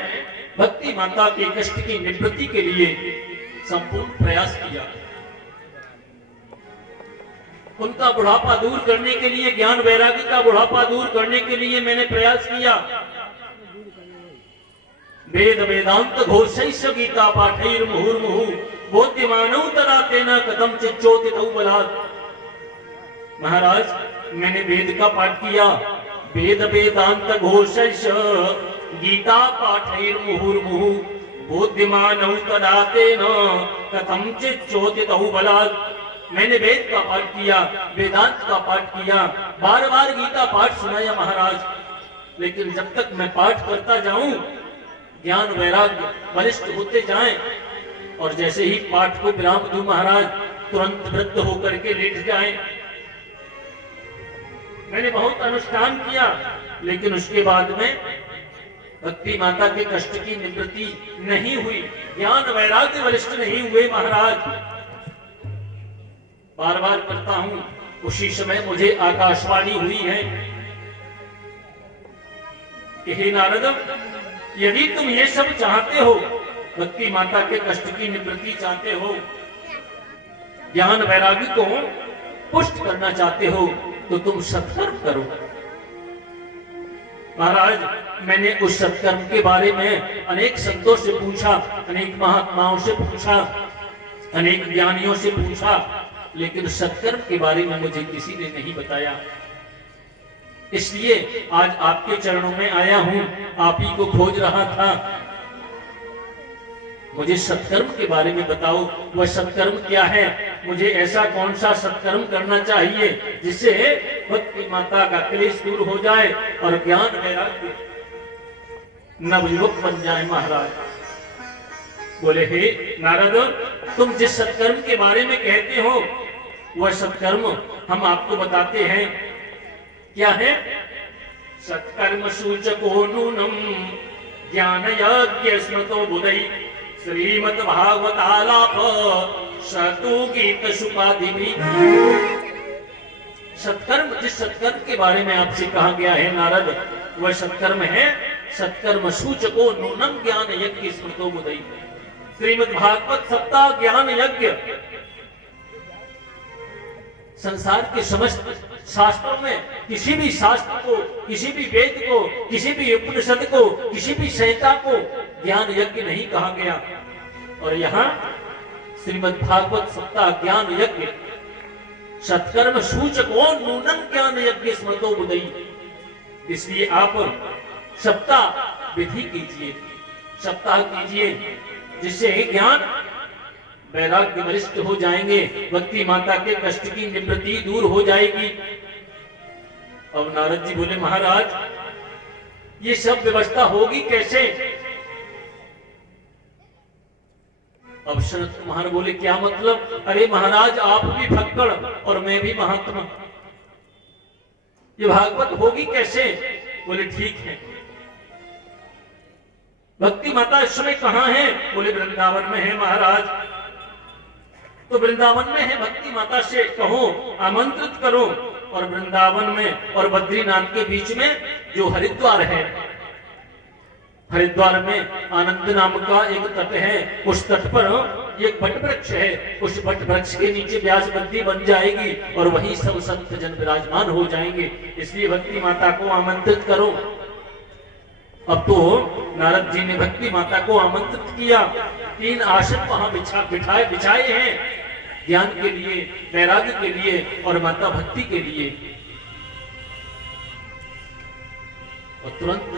भक्ति माता के कष्ट की निवृत्ति के लिए संपूर्ण प्रयास किया। उनका बुढ़ापा दूर करने के लिए, ज्ञान वैराग्य का बुढ़ापा दूर करने के लिए मैंने प्रयास किया। वेद वेदांत घोषैश्य गीता पाठैर मुहुर्मुहु बोध्यमानौ तदा तेन कथम चिच्चोतितौ बलात्। महाराज मैंने वेद का पाठ किया, वेद वेदांत घोषैश्य गीता पाठैर मुहुर्मुहु बोध्यमानौ तदा तेन कथम चिच्चोतितौ बलात्। मैंने वेद का पाठ किया, वेदांत का पाठ किया, बार बार गीता पाठ सुनाया महाराज। लेकिन जब तक मैं पाठ करता जाऊं, ज्ञान वैराग्य बलिष्ठ होते जाएं, और जैसे ही पाठ को विराम दूं महाराज, तुरंत वृद्ध होकर के लेट जाएं। मैंने बहुत अनुष्ठान किया, लेकिन उसके बाद में भक्ति माता के कष्ट की निवृत्ति नहीं हुई, ज्ञान वैराग्य बलिष्ठ नहीं हुए महाराज। बार बार करता हूं, उसी समय मुझे आकाशवाणी हुई है कि हे नारद, यदि तुम ये सब चाहते हो, भक्ति माता के कष्ट की निवृत्ति चाहते हो, ज्ञान वैराग्य को पुष्ट करना चाहते हो, तो तुम सत्कर्म करो। महाराज मैंने उस सत्कर्म के बारे में अनेक संतों से पूछा, अनेक महात्माओं से पूछा, अनेक ज्ञानियों से पूछा, लेकिन सत्कर्म के बारे में मुझे किसी ने नहीं बताया। इसलिए आज आपके चरणों में आया हूं, आप ही को खोज रहा था। मुझे सत्कर्म के बारे में बताओ, वह सत्कर्म क्या है? मुझे ऐसा कौन सा सत्कर्म करना चाहिए जिससे भक्ति माता का क्लेश दूर हो जाए और ज्ञान वैराग्य नवयुवक बन जाए महाराज। बोले हे नारद, तुम जिस सत्कर्म के बारे में कहते हो वह सत्कर्म हम आपको बताते हैं। क्या है? सत्कर्म सूचको नूनम ज्ञान यज्ञ स्मृतो बुधै श्रीमद् भागवतालाप सतु गीत सुपाधिभी। सत्कर्म, जिस सत्कर्म के बारे में आपसे कहा गया है नारद, वह सत्कर्म है सत्कर्म सूचको नूनम ज्ञान यज्ञ स्मृतो बुधै। श्रीमद् भागवत सप्ताह ज्ञान यज्ञ संसार के समस्त शास्त्रों में किसी भी शास्त्र को, किसी भी वेद को, किसी भी उपनिषद को, किसी भी संहिता को ज्ञान यज्ञ नहीं कहा गया। और यहाँ श्रीमद् भागवत सप्ताह ज्ञान यज्ञ सत्कर्म सूचको नूनम ज्ञान यज्ञ स्मृतो बुद्धि। इसलिए आप सप्ताह विधि कीजिए, सप्ताह कीजिए, जिससे ज्ञान वैराग्य वरिष्ठ हो जाएंगे, भक्ति माता के कष्ट की निवृत्ति दूर हो जाएगी। अब नारद जी बोले महाराज ये सब व्यवस्था होगी कैसे? अब शरद कुमार बोले क्या मतलब? अरे महाराज आप भी फक्कड़ और मैं भी महात्मा, ये भागवत होगी कैसे? बोले ठीक है। भक्ति माता इस समय कहां है? बोले वृंदावन में है महाराज। तो वृंदावन में है, भक्ति माता से कहो आमंत्रित करो। और वृंदावन में और बद्रीनाथ के बीच में जो हरिद्वार है, हरिद्वार में आनंद नाम का एक तट है, उस तट पर एक बट वृक्ष है, उस बट वृक्ष के नीचे व्यास बद्री बन जाएगी और वही सब संत जन विराजमान हो जाएंगे। इसलिए भक्ति माता को आमंत्रित करो। अब तो नारद जी ने भक्ति माता को आमंत्रित किया। 3 आसन वहां बिछाए हैं, ज्ञान के लिए, वैराग्य के लिए और माता भक्ति के लिए। और तुरंत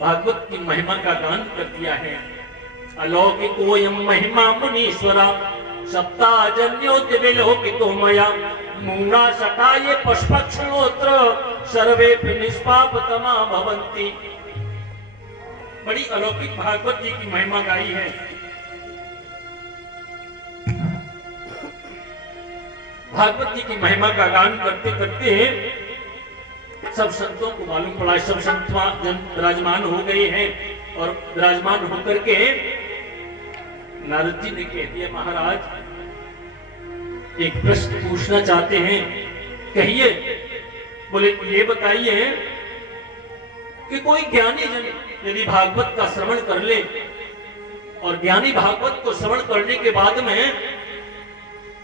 भागवत की महिमा का गान कर दिया है। अलौकिकोयम महिमा मुनीश्वरा सप्ताजन्योद्य विलोकितो मया मूढ़ा सकाये पुष्पक्षणोत्र सर्वे निष्पापतमा भवन्ति। बड़ी अलौकिक भागवत जी की महिमा गाई है। भागवत जी की महिमा का गान करते करते सब संतों को मालूम पड़ा, सब संत जन विराजमान हो गए हैं। और विराजमान होकर के नारद जी ने कह दिया महाराज एक प्रश्न पूछना चाहते हैं, कहिए। बोले ये बताइए कि कोई ज्ञानी जन यदि भागवत का श्रवण कर ले और ज्ञानी भागवत को श्रवण करने के बाद में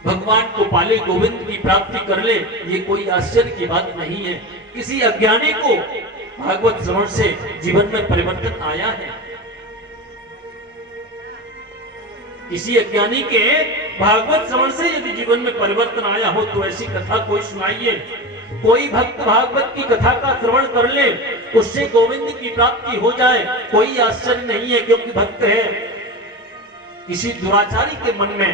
भगवान को पाले, गोविंद की प्राप्ति कर ले, ये कोई आश्चर्य की बात नहीं है। किसी अज्ञानी को भागवत श्रवण से जीवन में परिवर्तन आया है? किसी अज्ञानी के भागवत श्रवण से यदि जीवन में परिवर्तन आया हो तो ऐसी कथा कोई सुनाइए। कोई भक्त भागवत की कथा का श्रवण कर ले, उससे गोविंद की प्राप्ति हो जाए, कोई आश्चर्य नहीं है, क्योंकि भक्त है। किसी दुराचारी के मन में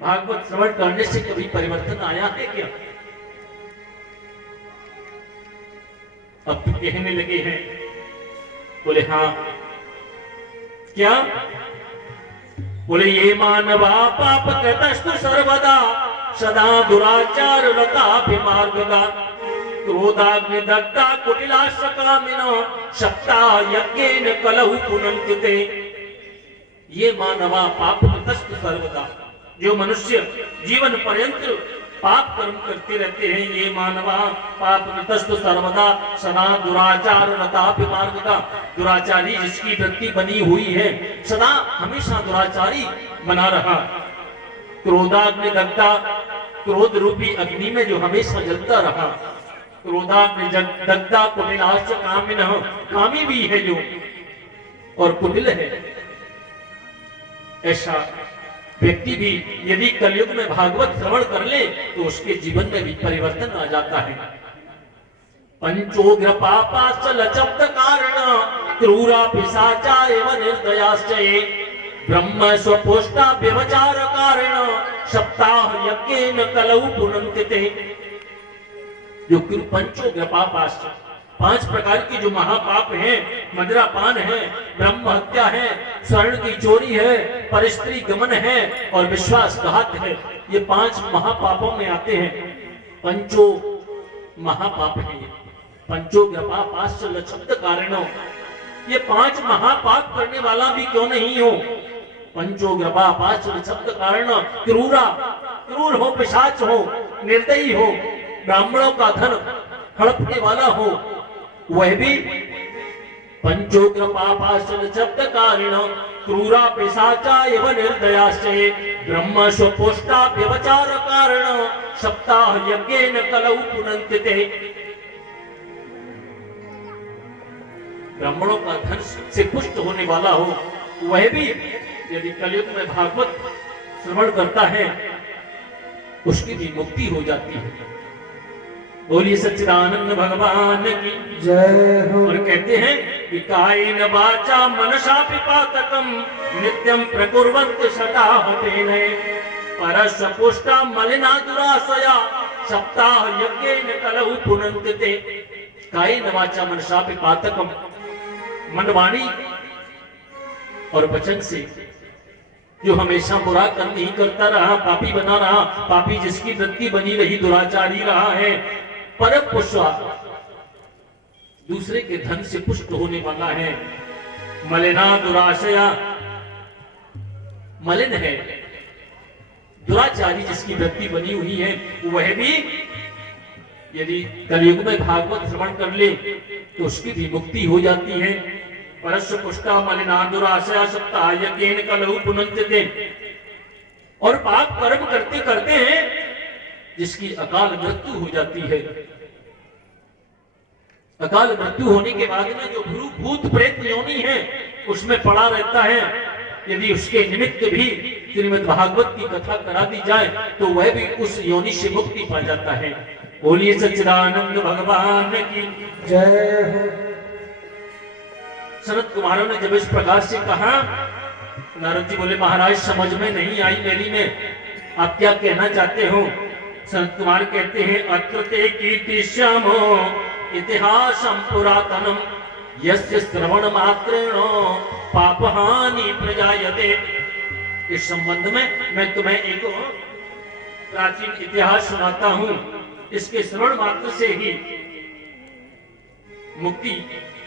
भागवत श्रवण करने से कभी परिवर्तन आया है क्या? अब तो कहने लगे हैं। बोले हाँ क्या? बोले ये मानवा पाप कृतस्तु सर्वदा सदा दुराचार रताभिमार्गगा क्रोधाग्नि दग्धा कुटिलाशकामिनो सप्ताह यज्ञेन कलहु पुनन्तिते। ये मानवा पाप कृतस्तु सर्वदा, जो मनुष्य जीवन पर्यंत पाप कर्म करते रहते हैं, ये मानवा पाप कृतस्तु सर्वदा सदा दुराचार रताभिमार्गगा, दुराचारी जिसकी वृत्ति बनी हुई है, सदा हमेशा दुराचारी बना रहा। क्रोधाग्नि दग्धा, क्रोध रूपी अग्नि में जो हमेशा जलता रहा। क्रोधाग्नि दग्धा कुटिलाश्च कामिनः, कामी भी है जो और कुटिल है। ऐसा व्यक्ति भी यदि कलयुग में भागवत श्रवण कर ले तो उसके जीवन में भी परिवर्तन आ जाता है। पंचोग्र पापाचल शब्द कारण क्रूरा पिशाचा एवं निर्दयाश्च ये ब्रह्म स्वपोष्टा व्यभिचार कारण सप्ताह यज्ञेन कलहु पुनन्तिते। जो पंचोग्र पापाश्च, 5 प्रकार की जो महापाप हैं, मदिरापान है, ब्रह्म हत्या है, स्वर्ण की चोरी है, परस्त्री गमन है और विश्वासघात है, ये 5 महापापों में आते हैं। पंचो महापाप है। पंचोग्र पापाश्च शब्द कारणों, ये 5 महापाप करने वाला भी क्यों नहीं हो। पंचोग्र पापाश्च शब्द कारण क्रूरा, क्रूर हो, पिशाच हो, निर्दयी हो, ब्राह्मणों का धन हड़पने वाला हो, वह भी पंचोग्र पापाश्च शब्द कारण क्रूरा पिशाचा एव निर्दयाश्चे ब्रह्म स्वपोष्टा व्यवचार कारण सप्ताह यज्ञेन कलौ पुनन्ति ते। ब्राह्मणों का धन से पुष्ट होने वाला हो वह भी यदि कलयुग में भागवत श्रवण करता है उसकी भी मुक्ति हो जाती है। बोलिए सच्चिदानंद भगवान की जय हो। और कहते हैं कि कायेन वाचा मनसा पिपातकम नित्यं प्रकुर्वन्ति सटाहतेन परस्य पुष्टा मलिना दुराशया सप्ताह यज्ञेन कलौ पुनन्ति ते। कायेन वाचा मनसा पिपातकम, मन वाणी और वचन से जो हमेशा बुरा कर्म ही करता रहा, पापी बना रहा, पापी जिसकी वृत्ति बनी रही, दुराचारी रहा है, परम पुष्टा दूसरे के धन से पुष्ट होने वाला है, मलिना दुराशया, मलिन है, दुराचारी जिसकी वृत्ति बनी हुई है, वह भी यदि कलयुग में भागवत श्रवण कर ले तो उसकी भी मुक्ति हो जाती है। परस्य पुष्टा मलिना दुराशया सप्ताह यज्ञेन कलौ पुनन्ति ते। और पाप कर्म करते करते हैं जिसकी अकाल मृत्यु हो जाती है। अकाल मृत्यु होने के बाद में जो भूत प्रेत योनि है उसमें पड़ा रहता है, यदि उसके निमित्त भी श्रीमद् भागवत की कथा करा दी जाए तो वह भी उस योनि से मुक्ति पा जाता है। बोलिए सच्चिदानंद भगवान की जय हो। सनत कुमारों ने जब इस प्रकार से कहा, नारद जी बोले महाराज समझ में नहीं आई मेरी में, आप क्या कहना चाहते हो? सनत कुमार कहते हैं अत्र ते कीर्तिश्यामो इतिहासं पुरातनम यस्य श्रवण मात्रेण पापहानि प्रजायते। इस संबंध में मैं तुम्हें एक प्राचीन इतिहास सुनाता हूं, इसके श्रवण मात्र से ही मुक्ति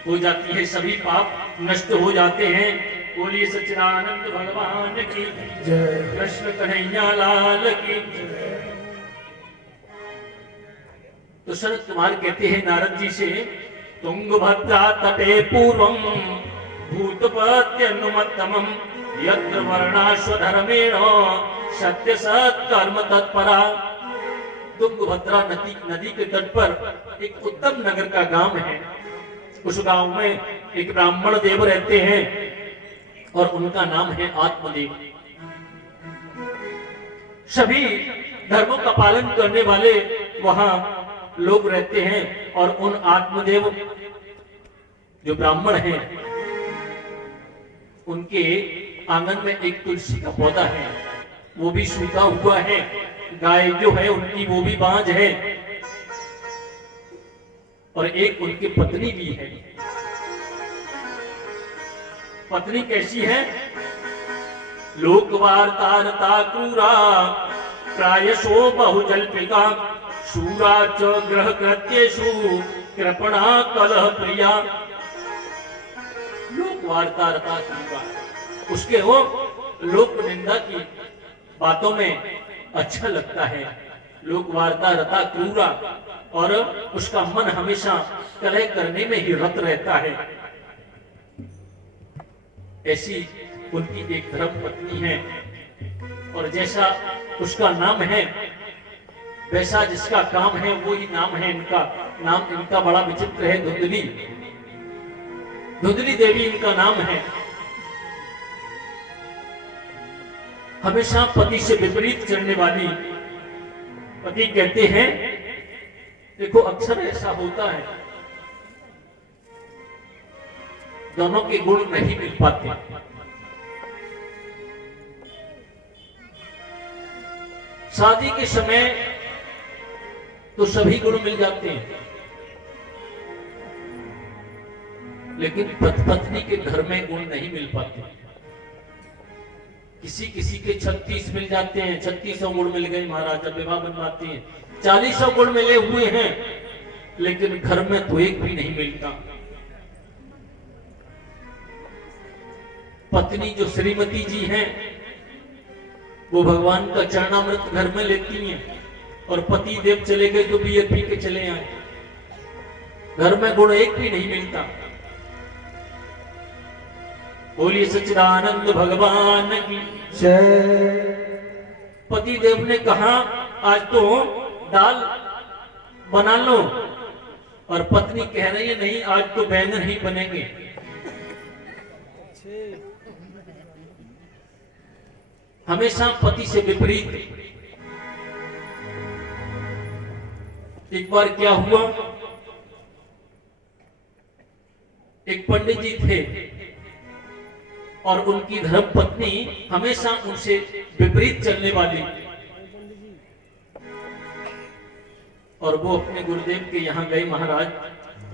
हो जाती है, सभी पाप नष्ट हो जाते हैं। बोलिए सच्चिदानंद भगवान की जय। कृष्ण कन्हैया लाल की। तो सनत कुमार कहते हैं नारद जी से, तुंगभद्रा तटे पूर्वम भूतपत्यनुमत्तमम यत्र वर्णाश्वधर्मेण सत्य सत्कर्म तत्परा। तुंगभद्रा नदी के तट पर एक उत्तम नगर का गांव है। उस गांव में एक ब्राह्मण देव रहते हैं और उनका नाम है आत्मदेव। सभी धर्मों का पालन करने वाले वहां लोग रहते हैं और उन आत्मदेव जो ब्राह्मण हैं उनके आंगन में एक तुलसी का पौधा है, वो भी सूखा हुआ है। गाय जो है उनकी वो भी बांझ है और एक उनकी पत्नी भी है। पत्नी कैसी है? लोकवार्तारता क्रूरा प्रायशो बहुजल्पिका शूरा च ग्रह कृत्येषु कृपणा कलह प्रिया। लोकवार्तारता क्रूरा, उसके वो लोक निंदा की बातों में अच्छा लगता है। लोकवार्तारता क्रूरा, और उसका मन हमेशा कलह करने में ही रत रहता है। ऐसी उनकी एक धर्म पत्नी है और जैसा उसका नाम है वैसा जिसका काम है वो ही नाम है इनका। नाम इनका बड़ा विचित्र है, धुंधली। धुंधली देवी इनका नाम है। हमेशा पति से विपरीत चलने वाली। पति कहते हैं, देखो अक्सर ऐसा होता है दोनों के गुण नहीं मिल पाते। शादी के समय तो सभी गुण मिल जाते हैं, लेकिन पत्नी के घर में गुण नहीं मिल पाते। किसी किसी के 36 मिल जाते हैं, 3600 गुण मिल गए महाराज, जब विवाह बनवाते हैं 4000 गुण मिले हुए हैं, लेकिन घर में तो एक भी नहीं मिलता। पत्नी जो श्रीमती जी हैं वो भगवान का चरणामृत घर में लेती हैं और पति देव चले गए तो बियर पी के चले आए। घर में गुण एक भी नहीं मिलता। बोलिए सच्चिदानंद भगवान की। जय। पति देव ने कहा आज तो दाल बना लो, और पत्नी कह रही है नहीं आज तो बैंगन ही बनेंगे। हमेशा पति से विपरीत। एक बार क्या हुआ, एक पंडित जी थे और उनकी धर्म पत्नी हमेशा उनसे विपरीत चलने वाली, और वो अपने गुरुदेव के यहाँ गए। महाराज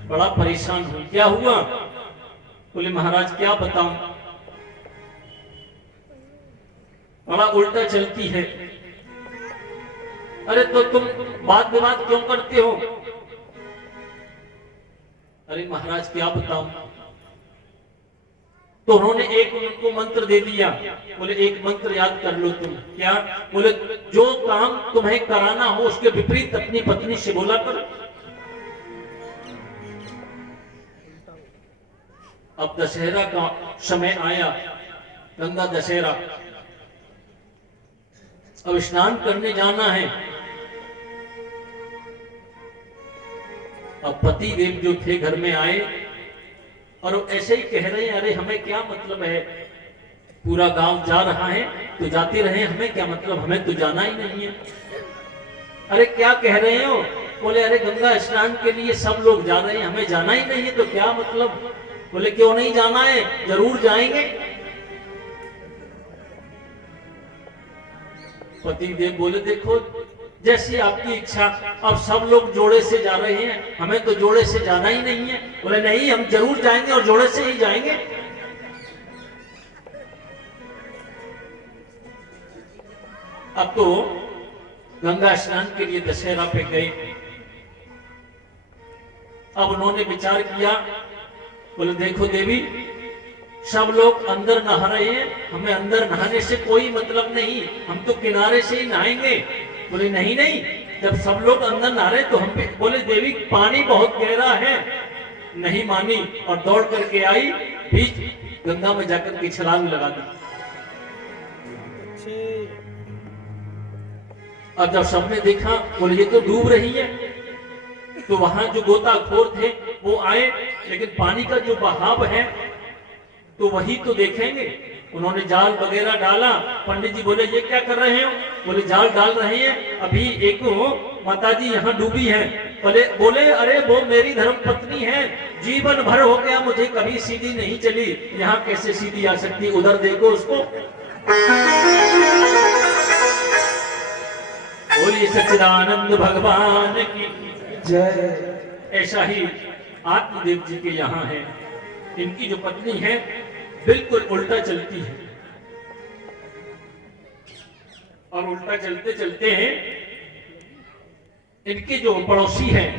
बड़ा परेशान हुई, क्या हुआ? बोले महाराज क्या बताऊं, बड़ा उल्टा चलती है। अरे तो तुम बात विवाद क्यों करते हो? अरे महाराज क्या बताऊं। तो उन्होंने एक उनको मंत्र दे दिया, बोले एक मंत्र याद कर लो तुम। क्या? बोले जो काम तुम्हें कराना हो उसके विपरीत अपनी पत्नी से बोला कर। अब दशहरा का समय आया, गंगा दशहरा, अब स्नान करने जाना है। अब पति देव जो थे घर में आए और वो ऐसे ही कह रहे हैं अरे हमें क्या मतलब है, पूरा गांव जा रहा है तो जाते रहे, हमें क्या मतलब, हमें तो जाना ही नहीं है। अरे क्या कह रहे हो? बोले अरे गंगा स्नान के लिए सब लोग जा रहे हैं, हमें जाना ही नहीं है तो क्या मतलब। बोले क्यों नहीं जाना है, जरूर जाएंगे। पति देव बोले देखो जैसी आपकी इच्छा, अब सब लोग जोड़े से जा रहे हैं, हमें तो जोड़े से जाना ही नहीं है। बोले नहीं हम जरूर जाएंगे और जोड़े से ही जाएंगे। अब तो गंगा स्नान के लिए दशहरा पे गए। अब उन्होंने विचार किया, बोले देखो देवी सब लोग अंदर नहा रहे हैं, हमें अंदर नहाने से कोई मतलब नहीं, हम तो किनारे से ही नहाएंगे। बोले नहीं नहीं, जब सब लोग अंदर नहा रहे तो हम भी। बोले देवी पानी बहुत गहरा है। नहीं मानी और दौड़ करके आई, बीच गंगा में जाकर के छलांग लगा दी। अब जब सबने देखा, बोले ये तो डूब रही है। तो वहां जो गोताखोर थे वो आए, लेकिन पानी का जो बहाव है तो वही तो देखेंगे। उन्होंने जाल वगैरह डाला। पंडित जी बोले ये क्या कर रहे हो? बोले जाल डाल रहे हैं, अभी एक माताजी यहाँ डूबी है। बोले अरे वो मेरी धर्म पत्नी है, जीवन भर हो गया मुझे कभी सीधी नहीं चली, यहाँ कैसे सीधी आ सकती, उधर देखो उसको। बोलिए सच्चिदानंद भगवान की जय। ऐसा ही आत्मदेव जी के यहाँ है, इनकी जो पत्नी है बिल्कुल उल्टा चलती है, और उल्टा चलते चलते हैं इनके जो पड़ोसी हैं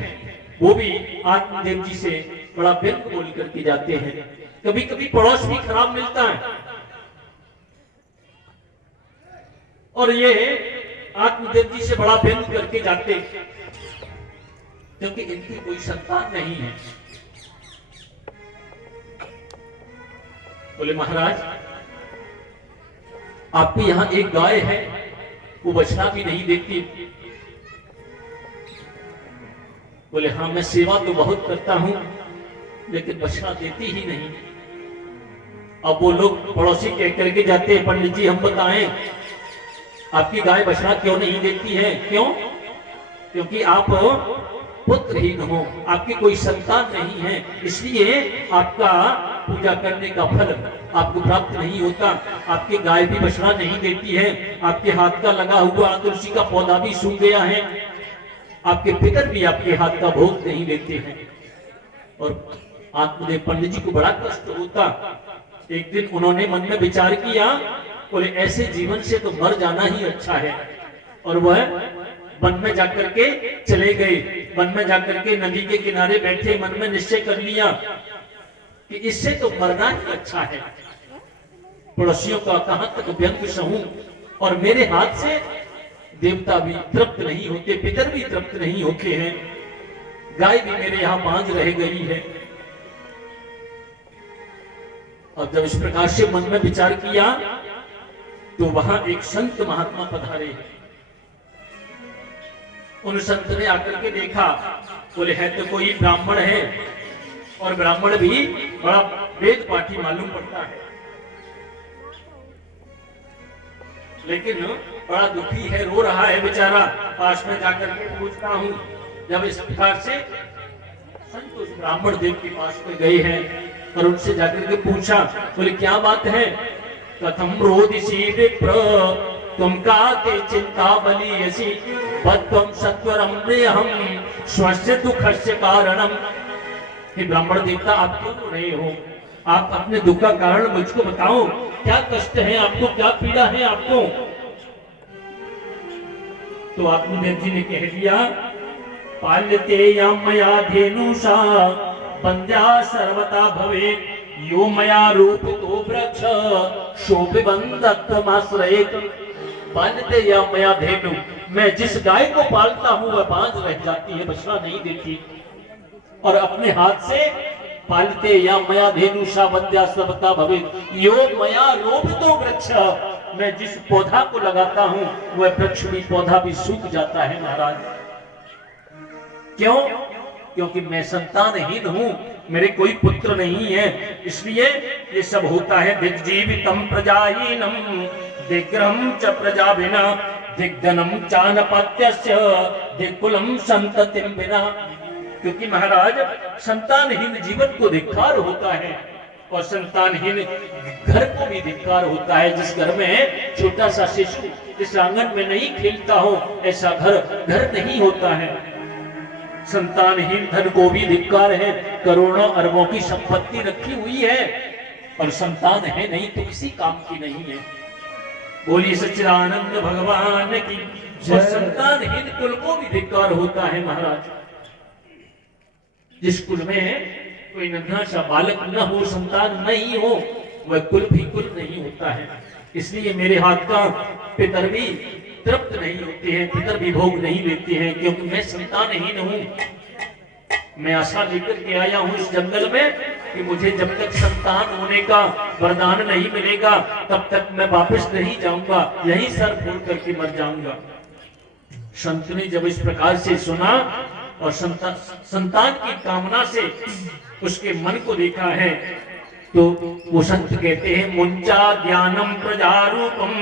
वो भी आत्मदेव जी से बड़ा व्यंग बोल करके जाते हैं। कभी कभी पड़ोस भी खराब मिलता है, और ये आत्मदेव जी से बड़ा व्यंग करके जाते हैं, क्योंकि इनकी कोई संतान नहीं है। बोले महाराज आपके यहाँ एक गाय है, वो बछड़ा भी नहीं देती। बोले हाँ मैं सेवा तो बहुत करता हूं, लेकिन बछड़ा देती ही नहीं। अब वो लोग पड़ोसी कह करके जाते हैं, पंडित जी हम बताएं आपकी गाय बछड़ा क्यों नहीं देती है? क्यों? क्योंकि आप पुत्रहीन हो, आपकी कोई संतान नहीं है, इसलिए आपका पूजा करने का फल आपको प्राप्त नहीं होता। आपकी गाय भी बछड़ा नहीं देती है, आपके हाथ का लगा हुआ तुलसी का पौधा भी सूख गया है, आपके पितर भी आपके हाथ का भोग नहीं देते हैं। और आत्मदेव पंडित जी को बड़ा कष्ट होता। एक दिन उन्होंने मन में विचार किया, बोले ऐसे जीवन से तो मर जाना ही अच्छा है। और वह वन में जाकर के चले गए। वन में जाकर के नदी के किनारे बैठे, मन में निश्चय कर लिया कि इससे तो मरना ही अच्छा है। पड़ोसियों का कहां तक व्यंग सहूं, और मेरे हाथ से देवता भी तृप्त नहीं होते, पितर भी तृप्त नहीं होते हैं, गाय भी मेरे यहां बांझ रह गई है। और जब इस प्रकार से मन में विचार किया तो वहां एक संत महात्मा पधारे। उन संत ने आकर के देखा, बोले है तो कोई ब्राह्मण है, और ब्राह्मण भी बड़ा वेद पाठी मालूम पड़ता है, लेकिन बड़ा दुखी है, रो रहा है बेचारा। पास में जाकर के पूछता हूं। जब इस प्रकार से संत उस ब्राह्मण देव के पास में गए हैं और उनसे जाकर के पूछा, बोले क्या बात है? कथम रोदिसी विप्र तुम काते चिंता बलियसी बद्वम सत्वरम प्रियहम स्वस्य दुखस्य कारणम। हे ब्राह्मण देवता, आप क्यों रो रहे हो? आप अपने दुख का कारण मुझको बताओ, क्या कष्ट है आपको, क्या पीड़ा है आपको? तो आत्मदेव जी ने कह दिया, पाल्यते या मया धेनुषा बंध्या सर्वता भवे यो मया रूपितो वृक्ष शोभिबंधत्वमाश्रयेत। पाल्यते या मया धेनु, मैं जिस गाय को पालता हूं वह बांझ रह जाती है, बछड़ा नहीं देती, और अपने हाथ से पालते या मया धेनुषा बंध्या सर्वता भवे यो मया रोपितो वृक्ष, मैं जिस पौधा को लगाता हूं वह वृक्ष भी पौधा भी सूख जाता है महाराज। क्यों? क्योंकि मैं संतानहीन हूं, मेरे कोई पुत्र नहीं है, इसलिए ये सब होता है। दिग्जीवितम प्रजाहीनम दिग्रहम च प्रजाभिना दिग्धनम चानपत्यस्य दिक्कुलम संततिम बिना। क्योंकि महाराज संतानहीन जीवन को धिक्कार होता है, और संतानहीन घर को भी धिक्कार होता है। जिस घर में छोटा सा शिशु जिस आंगन में नहीं खेलता हो, ऐसा घर नहीं होता है। संतानहीन धन को भी धिक्कार है। करोड़ों अरबों की संपत्ति रखी हुई है और संतान है नहीं तो किसी काम की नहीं है। बोलिए सच्चिदानंद भगवान की। और संतानहीन कुल को भी धिक्कार होता है महाराज। जिस कुल में कोई नन्हा सा बालक न हो, संतान नहीं हो, वह कुल भी कुल नहीं होता है। इसलिए मेरे हाथ का पितर भी तृप्त नहीं होते हैं, पितर भी भोग नहीं लेते हैं, क्योंकि मैं संतानहीन हूं। मैं आशा लेकर के आया हूं इस जंगल में कि मुझे जब तक संतान होने का वरदान नहीं मिलेगा तब तक मैं वापस नहीं जाऊंगा, यहीं सर फोड़ करके मर जाऊंगा। संत ने जब इस प्रकार से सुना और संतान की कामना से उसके मन को देखा है, तो वो संत कहते हैं, मुंचा ज्ञानम प्रजारूपम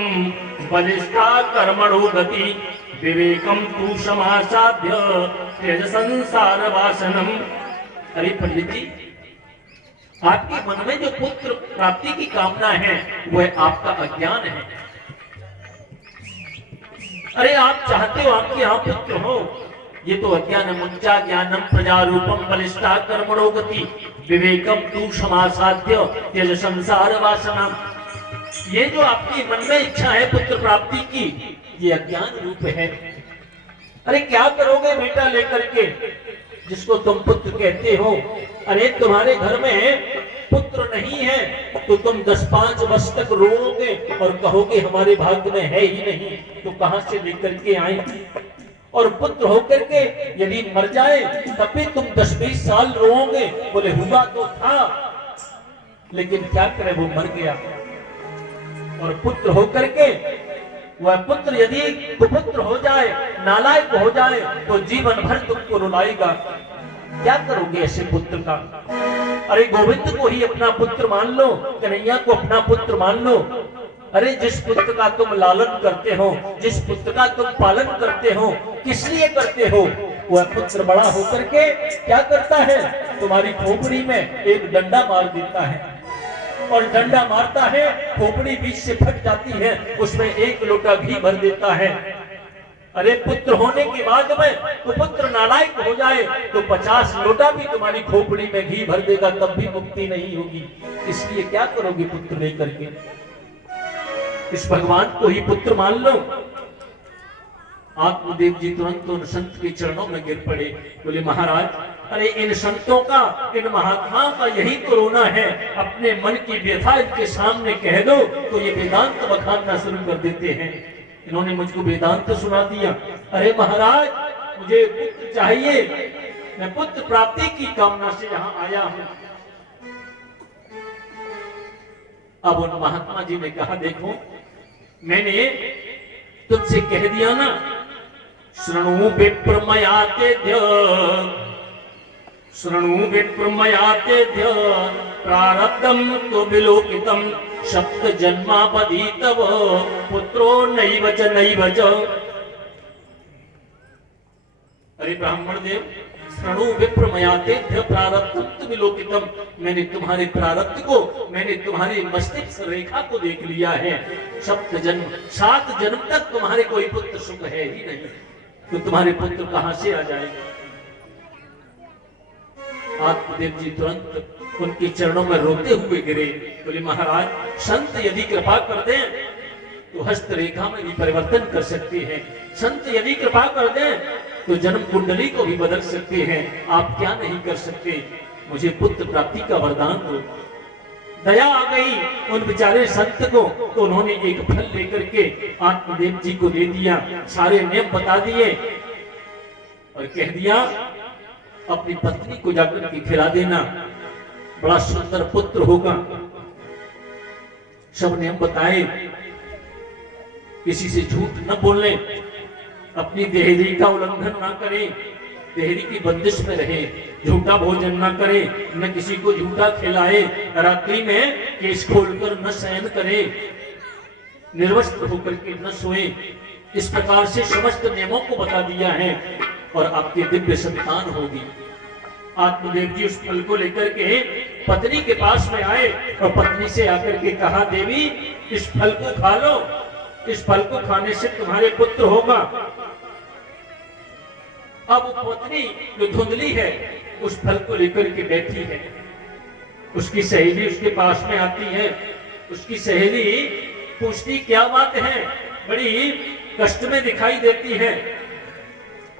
बलिष्ठा कर्मणो गति विवेकम तू समासाध्य त्यज संसार वासनम। अरे पंडित जी, आपके मन में जो पुत्र प्राप्ति की कामना है वह आपका अज्ञान है। अरे आप चाहते हो आपके यहाँ पुत्र हो, ये तो अज्ञान है। मुंचा ज्ञानम प्रजारूपम बलिष्ठा कर्मणो गति विवेकम तू समासाध्य त्यज संसार वासना। ये जो आपकी मन में इच्छा है पुत्र प्राप्ति की, ये अज्ञान रूप है। अरे क्या करोगे बेटा लेकर के जिसको तुम पुत्र कहते हो? अरे तुम्हारे घर में पुत्र नहीं है तो तुम 10-5 वर्ष तक रोओगे और कहोगे हमारे भाग्य में है ही नहीं, तो कहां से लेकर के आए? और पुत्र होकर के यदि मर जाए तब भी तुम 10-20 साल रोओगे, बोले हुआ तो था, लेकिन क्या करे वो मर गया। और पुत्र होकर के वह पुत्र यदि कुपुत्र हो जाए, नालायक हो जाए, तो जीवन भर तुमको रुलाएगा। क्या करोगे ऐसे पुत्र का? अरे गोविंद को ही अपना पुत्र मान लो, कन्हैया को अपना पुत्र मान लो। अरे जिस पुत्र का तुम लालन करते हो, जिस पुत्र का तुम पालन करते हो, किस लिए करते हो? वह पुत्र बड़ा होकर के क्या करता है? तुम्हारी खोपड़ी में एक डंडा मार देता है, और डंडा मारता है, खोपड़ी बीच से फट जाती है, उसमें 1 लोटा घी भर देता है। अरे पुत्र होने के बाद में तो पुत्र नालायक हो जाए तो 50 लोटा भी तुम्हारी खोपड़ी में घी भर देगा, तब भी मुक्ति नहीं होगी। इसलिए क्या करोगे पुत्र लेकर के? इस भगवान को ही पुत्र मान लो। आत्मदेव जी तुरंत उन संत के चरणों में गिर पड़े, बोले महाराज, अरे इन संतों का, इन महात्माओं का यही तो रोना है। अपने मन की व्यथा इनके सामने कह दो तो ये वेदांत बखानना शुरू कर देते हैं। इन्होंने मुझको वेदांत सुना दिया। अरे महाराज, मुझे पुत्र चाहिए, मैं पुत्र प्राप्ति की कामना से यहाँ आया हूँ। अब उन महात्मा जी ने कहा, देखो मैंने तुमसे कह दिया ना, शृणु विप्रमयातेद्य, शृणु विप्रमयातेद्य प्रारब्धम तो विलोकितम सप्त जन्मापदी तव पुत्रो नैव च नैव च। अरे ब्राह्मण देव, शृणु विप्रमयातेद्य प्रारब्धम तो विलोकितम, मैंने तुम्हारे प्रारब्ध को, मैंने तुम्हारी मस्तिष्क रेखा को देख लिया है। सप्त जन्म, 7 जन्म तक तुम्हारे कोई पुत्र सुख है ही नहीं, तो तुम्हारे पुत्र कहां से आ जाएगा। आत्मदेव जी तुरंत उनके चरणों में रोते हुए गिरे, बोले महाराज, संत यदि कृपा कर दें तो हस्त रेखा में भी परिवर्तन कर सकते हैं, संत यदि कृपा कर दें तो जन्म कुंडली को भी बदल सकते हैं, आप क्या नहीं कर सकते, मुझे पुत्र प्राप्ति का वरदान दो। दया आ गई उन बेचारे संत को, तो उन्होंने एक फल लेकर के आत्मदेव जी को दे दिया, सारे नियम बता दिए और कह दिया अपनी पत्नी को जाकर के खिला देना, बड़ा सुंदर पुत्र होगा। सब नियम बताए, किसी से झूठ न बोलने, अपनी देहरी का उल्लंघन ना करें, देहरी की बंदिश में रहे, झूठा भोजन ना करे, न किसी को झूठा खिलाए, रात्रि में केश खोलकर न शयन करे, निर्वस्त्र होकर के न सोए। इस प्रकार से समस्त नियमों को बता दिया है और आपकी दिव्य संतान होगी। आत्मदेव जी उस फल को लेकर के पत्नी के पास में आए और पत्नी से आकर के कहा, देवी इस फल को खा लो, इस फल को खाने से तुम्हारे पुत्र होगा। अब पत्नी जो धुंधली है उस फल को लेकर के बैठी है, उसकी सहेली उसके पास में आती है, उसकी सहेली पूछती क्या बात है, बड़ी कष्ट में दिखाई देती है।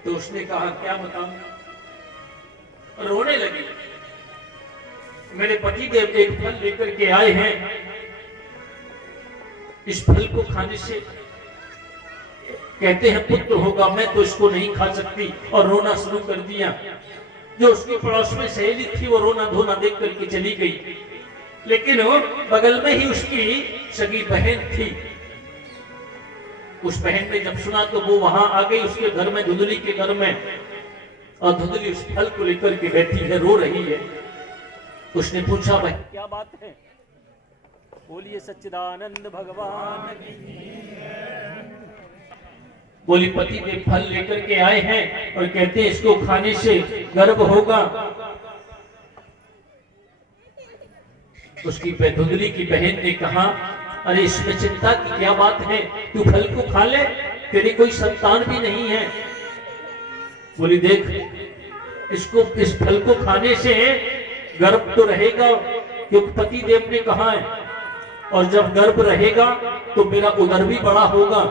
तो उसने कहा क्या बताऊं, रोने लगी, मेरे पति देव एक फल लेकर के आए हैं, इस फल को खाने से कहते हैं पुत्र होगा, मैं तो इसको नहीं खा सकती, और रोना शुरू कर दिया। जो उसकी पड़ोस में सहेली थी वो रोना धोना देख करके चली गई, लेकिन बगल में ही उसकी सगी बहन थी। उस बहन ने जब सुना तो वो वहां आ गई उसके घर में, धुंधली के घर में, और धुंधली उस फल को लेकर के बैठी है, रो रही है। उसने पूछा भाई क्या बात है, बोलिए सच्चिदानंद भगवान की। बोली पति देव फल लेकर के आए हैं और कहते हैं इसको खाने से गर्भ होगा। उसकी धुंधली की बहन ने कहा, अरे इसमें चिंता की क्या बात है, तू फल को खा ले, तेरी कोई संतान भी नहीं है। बोली देख, इसको इस फल को खाने से गर्भ तो रहेगा, क्योंकि पति देव ने कहा है, और जब गर्भ रहेगा तो मेरा उदर भी बड़ा होगा।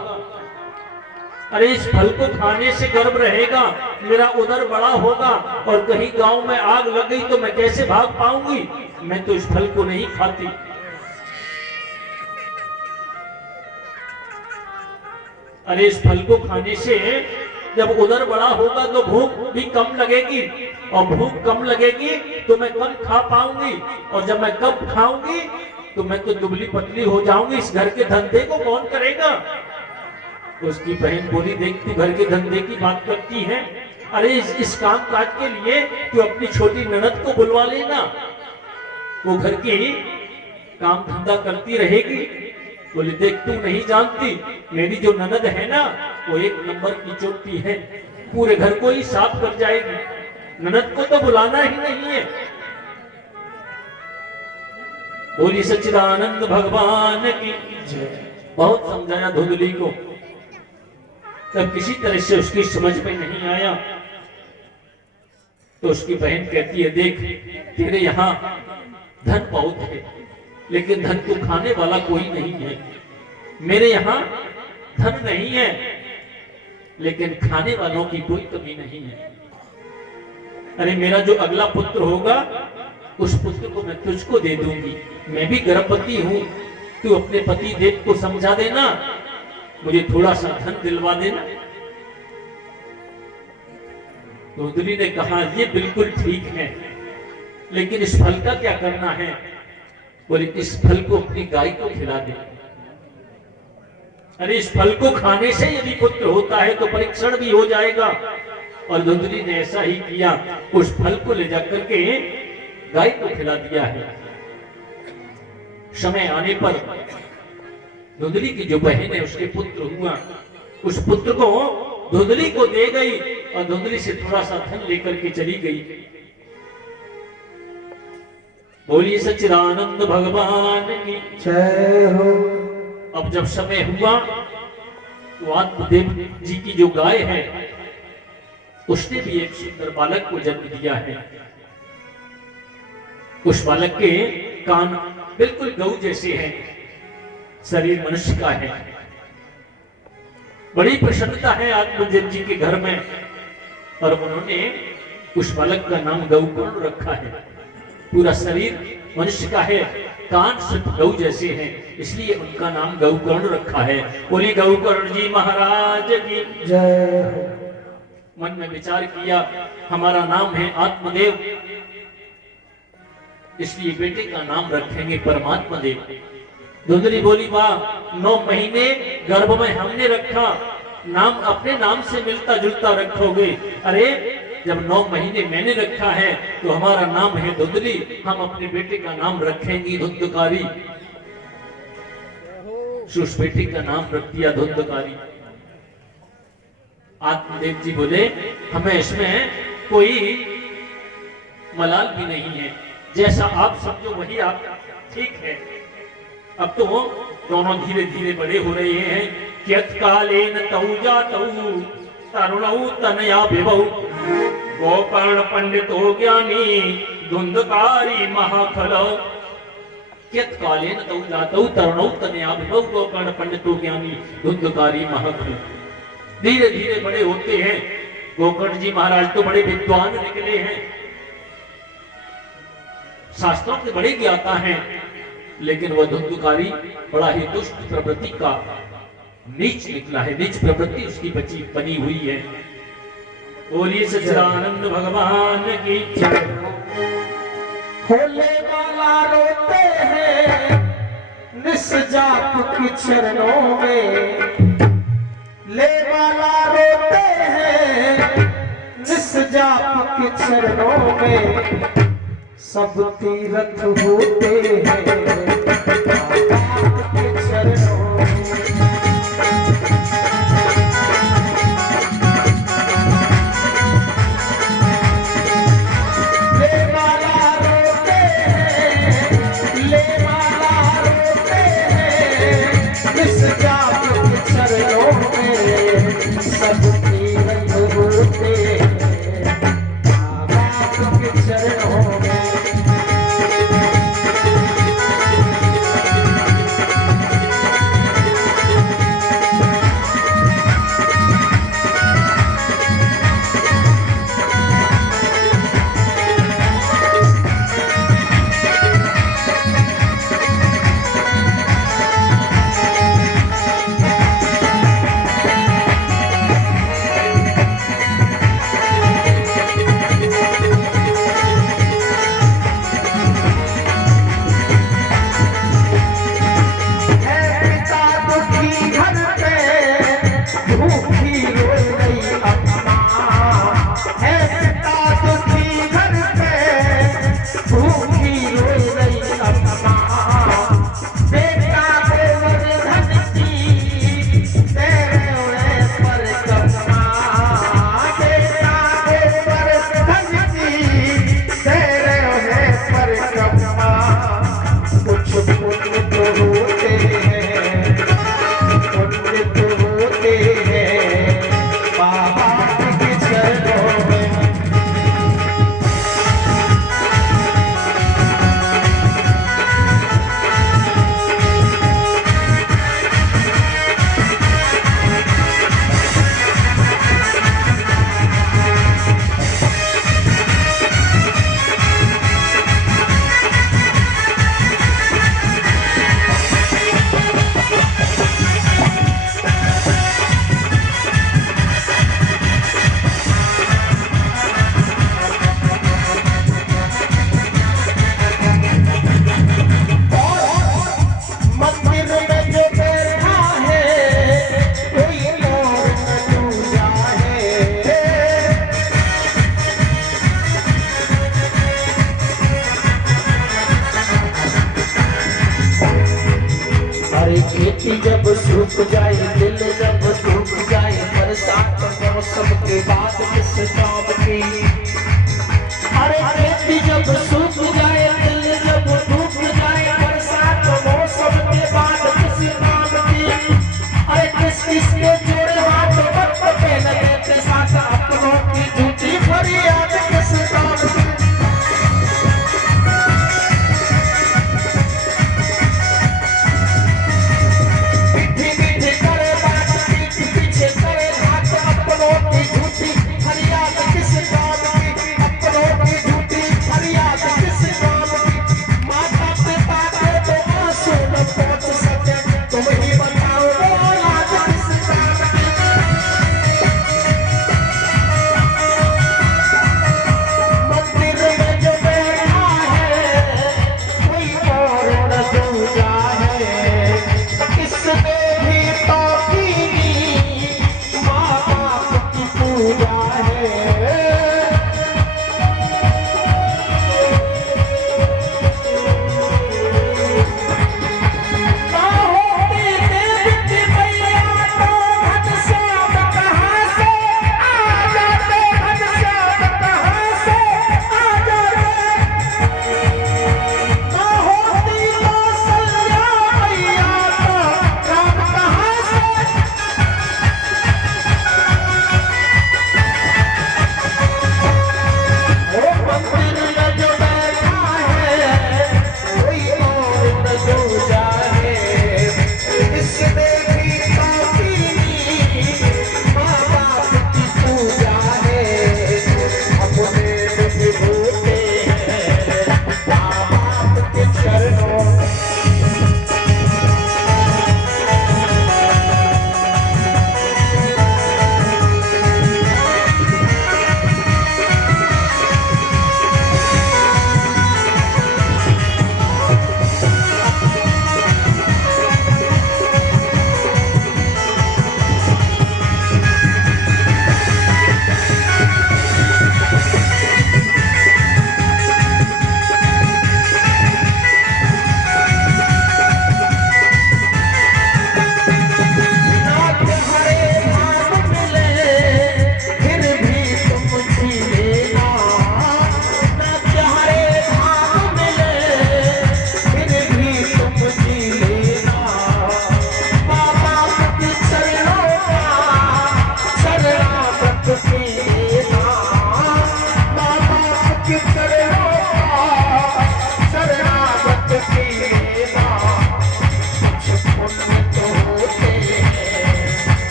अरे इस फल को खाने से गर्भ रहेगा, मेरा उदर बड़ा होगा, और कहीं गांव में आग लग गई तो मैं कैसे भाग पाऊंगी, मैं तो इस फल को नहीं खाती। अरे इस फल को खाने से जब उदर बड़ा होगा तो भूख भी कम लगेगी, और भूख कम लगेगी तो मैं कम खा पाऊंगी, और जब मैं कम खाऊंगी तो मैं तो दुबली पतली हो जाऊंगी, इस घर के धंधे को कौन करेगा। उसकी बहन बोली देख तू घर के धंधे की बात करती है, अरे इस काम काज के लिए तू अपनी छोटी ननद को बुलवा लेना, वो घर की काम धंधा करती रहेगी। बोले देख तू नहीं जानती, मेरी जो ननद है ना वो एक नंबर की चोटी है, पूरे घर को ही साफ कर जाएगी, ननद को तो बुलाना ही नहीं है। बोली सच्चिदानंद भगवान की जय। बहुत समझाया धुंधली को, तब किसी तरह से उसकी समझ में नहीं आया। तो उसकी बहन कहती है देख तेरे यहाँ धन बहुत है, लेकिन धन को खाने वाला कोई नहीं है। मेरे यहाँ धन नहीं है, लेकिन खाने वालों की कोई कमी नहीं है। अरे मेरा जो अगला पुत्र होगा उस पुत्र को मैं तुझको दे दूंगी, मैं भी गर्भवती हूं, तू अपने पति देव को समझा देना, मुझे थोड़ा सा धन दिलवा देना। धुंधली ने कहा ये बिल्कुल ठीक है, लेकिन इस फल का क्या करना है। बोले इस फल को अपनी गाय को खिला दे। अरे इस फल को खाने से यदि पुत्र होता है तो परीक्षण भी हो जाएगा। और धुंधली ने ऐसा ही किया, उस फल को ले जाकर के गाय को खिला दिया है। समय आने पर धुंधली की जो बहन है उसके पुत्र हुआ, उस पुत्र को धुंधली को दे गई और धुंधली से थोड़ा सा धन लेकर के चली गई। बोलिए सच्चिदानंद भगवान की जय हो। अब जब समय हुआ तो आत्मदेव जी की जो गाय है उसने भी एक सुंदर बालक को जन्म दिया है। उस बालक के कान बिल्कुल गऊ जैसे हैं, शरीर मनुष्य का है। बड़ी प्रसन्नता है आत्मदेव जी के घर में और उन्होंने उस बालक का नाम गौकर्ण रखा है। पूरा शरीर मनुष्य का है, कान सिर्फ गौ जैसे हैं, इसलिए उनका नाम गौकर्ण रखा है। बोली गौकर्ण जी महाराज की जय। मन में विचार किया हमारा नाम है आत्मदेव, इसलिए बेटे का नाम रखेंगे परमात्मा देव। धुंधली बोली वाह, 9 महीने गर्भ में हमने रखा, नाम अपने नाम से मिलता जुलता रखोगे। अरे जब 9 महीने मैंने रखा है तो हमारा नाम है धुंधली, हम अपने बेटे का नाम रखेंगे धुंधकारी। उस बेटे का नाम रख दिया धुंधकारी। आत्मदेव जी बोले हमें इसमें कोई मलाल भी नहीं है, जैसा आप समझो वही आप ठीक है। अब तो दोनों धीरे धीरे बड़े हो रहे हैं। कियत कालेन तऊ जातऊ तरुणऊ तनया विभऊ गोकर्ण पंडितो ज्ञानी धुंधकारी महाफल। कियत कालेन तऊ जातऊ तरुणऊ तनया विभऊ गोकर्ण पंडितो ज्ञानी धुंधकारी महाफल। धीरे धीरे बड़े होते हैं। गोकर्ण जी महाराज तो बड़े विद्वान निकले हैं, शास्त्रों के बड़े ज्ञाता हैं, लेकिन वह धुंधकारी बड़ा ही दुष्ट प्रवृत्ति का नीच निकला है, नीच प्रवृत्ति उसकी बनी हुई है। बोलिए सच्चिदानंद भगवान की जय। होले वाला रोते हैं निस्जाप के चरणों में, ले वाला रोते हैं निस्जाप के चरणों में, सब तीर्थ होते हैं आपके चरणों में। ले वाला रोते हैं, ले वाला रोते हैं इस जाप के चरणों में, सब तीर्थ होते हैं आपके चरणों में। खेती जब सूख जाए, दिल जब सूख जाए, बरसात मौसम के बाद किस काम की। अरे खेती जब सूख जाए, दिल जब सूख जाए, बरसात मौसम के बाद किस काम की। अरे किस किस के जोड़े हाथ वक्त पे लगे थे साथ, अपनों की झूठी फरियाद किस काम की।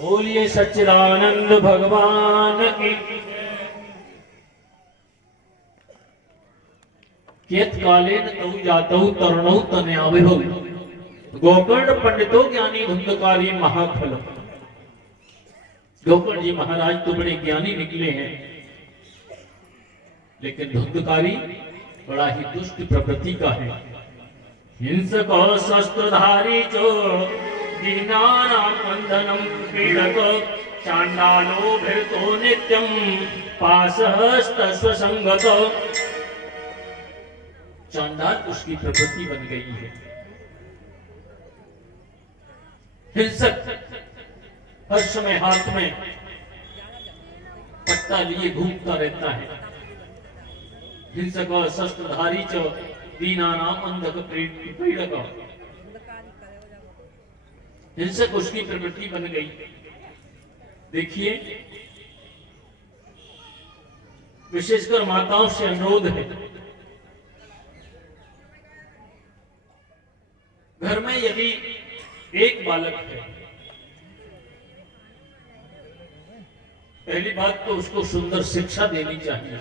बोलिए सच्चिदानंद भगवान की। केत कालेन तौ जातौ तरुणौ तनयाविहो गोकर्ण पंडितो ज्ञानी धुंधकारी महाफल। गोकर्ण जी महाराज तो बड़े ज्ञानी निकले हैं, लेकिन धुंधकारी बड़ा ही दुष्ट प्रकृति का है। हिंसको शस्त्रधारी चो दीनानां बंधनं पीडको चांडालो भृतो नित्यम पासहस्तस्व संगत। चांडाल उसकी प्रवृत्ति बन गई है, हिंसक, हर समय हाथ में पट्टा लिए घूमता रहता है। हिंसक शस्त्रधारी च दीनानाम अंधक पीड़क। हिंसक उसकी प्रवृत्ति बन गई। देखिए, विशेषकर माताओं से अनुरोध है, घर में यदि एक बालक है, पहली बात तो उसको सुंदर शिक्षा देनी चाहिए।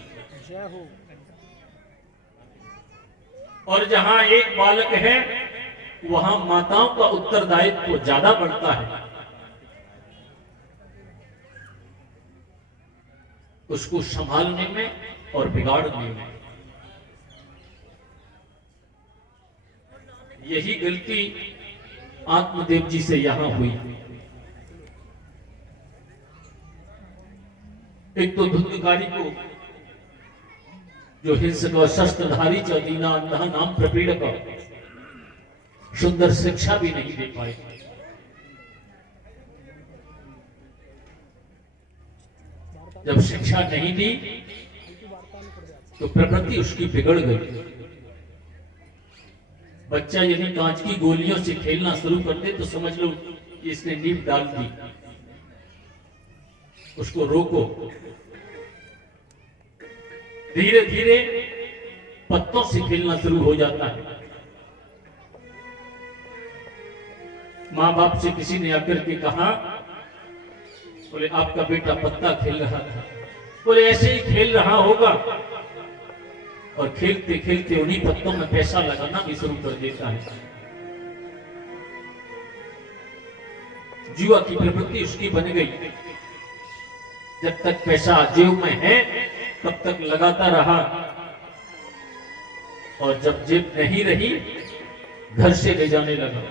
और जहां एक बालक है वहां माताओं का उत्तरदायित्व ज्यादा बढ़ता है। उसको संभालने में और बिगाड़ने में। यही गलती आत्मदेव जी से यहां हुई। एक तो धुंधकारी को, जो हिंसक और शस्त्रधारी च दीना अंधा नाम प्रपीड़क, सुंदर शिक्षा भी नहीं दे पाए। जब शिक्षा नहीं दी तो प्रकृति उसकी बिगड़ गई। बच्चा यदि कांच की गोलियों से खेलना शुरू कर दे तो समझ लो कि इसने नींव डाल दी। उसको रोको। धीरे धीरे पत्तों से खेलना शुरू हो जाता है। मां बाप से किसी ने आकर के कहा, बोले आपका बेटा पत्ता खेल रहा था। बोले ऐसे ही खेल रहा होगा। और खेलते खेलते उन्हीं पत्तों में पैसा लगाना भी शुरू कर देता है। जुआ की प्रवृत्ति उसकी बन गई। जब तक पैसा जेब में है तब तक लगाता रहा, और जब जेब नहीं रही घर से ले जाने लगा।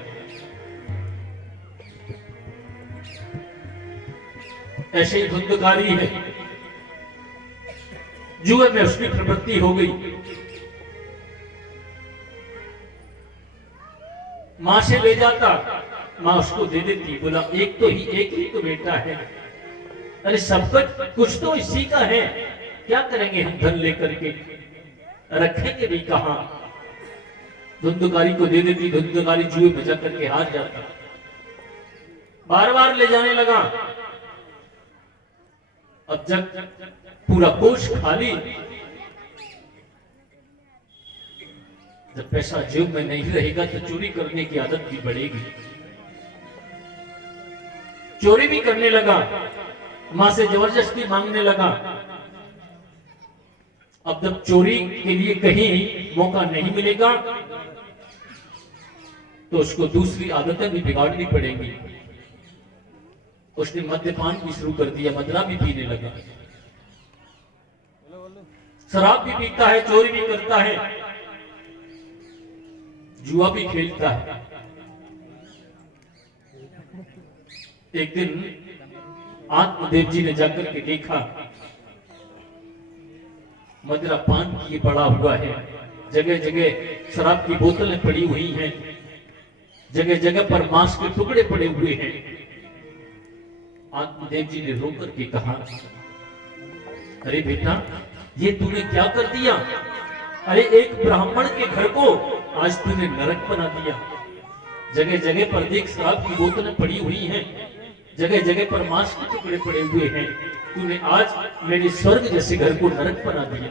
ऐसे ही धुंधकारी है, जुए में उसकी प्रवृत्ति हो गई। मां से ले जाता, मां उसको दे देती। बोला एक ही तो बेटा है। अरे सब कुछ तो इसी का है, क्या करेंगे हम धन लेकर के, रखेंगे भी कहां। धुंधकारी को दे देती। धुंधकारी जुए में जाकर के हार जाता। बार बार ले जाने लगा। अब जब पूरा कोष खाली, जब पैसा जेब में नहीं रहेगा तो चोरी करने की आदत भी बढ़ेगी। चोरी भी करने लगा, मां से जबरदस्ती मांगने लगा। अब जब चोरी के लिए कहीं मौका नहीं मिलेगा तो उसको दूसरी आदतें भी बिगाड़नी पड़ेंगी। उसने मद्यपान भी शुरू कर दिया, मदरा भी पीने लगा, शराब भी पीता है, चोरी भी करता है, जुआ भी खेलता है। एक दिन आत्मदेव जी ने जाकर के देखा, मदरा पान की पड़ा हुआ है, जगह जगह शराब की बोतलें पड़ी हुई हैं, जगह जगह पर मांस के टुकड़े पड़े हुए हैं। आत्मदेव जी ने रो करके कहा, अरे बेटा ये तूने क्या कर दिया? अरे एक ब्राह्मण के घर को आज तूने नरक बना दिया। जगह जगह पर देख शराब की बोतलें पड़ी हुई हैं, जगह जगह पर मांस के टुकड़े पड़े हुए हैं। तूने आज मेरे स्वर्ग जैसे घर को नरक बना दिया।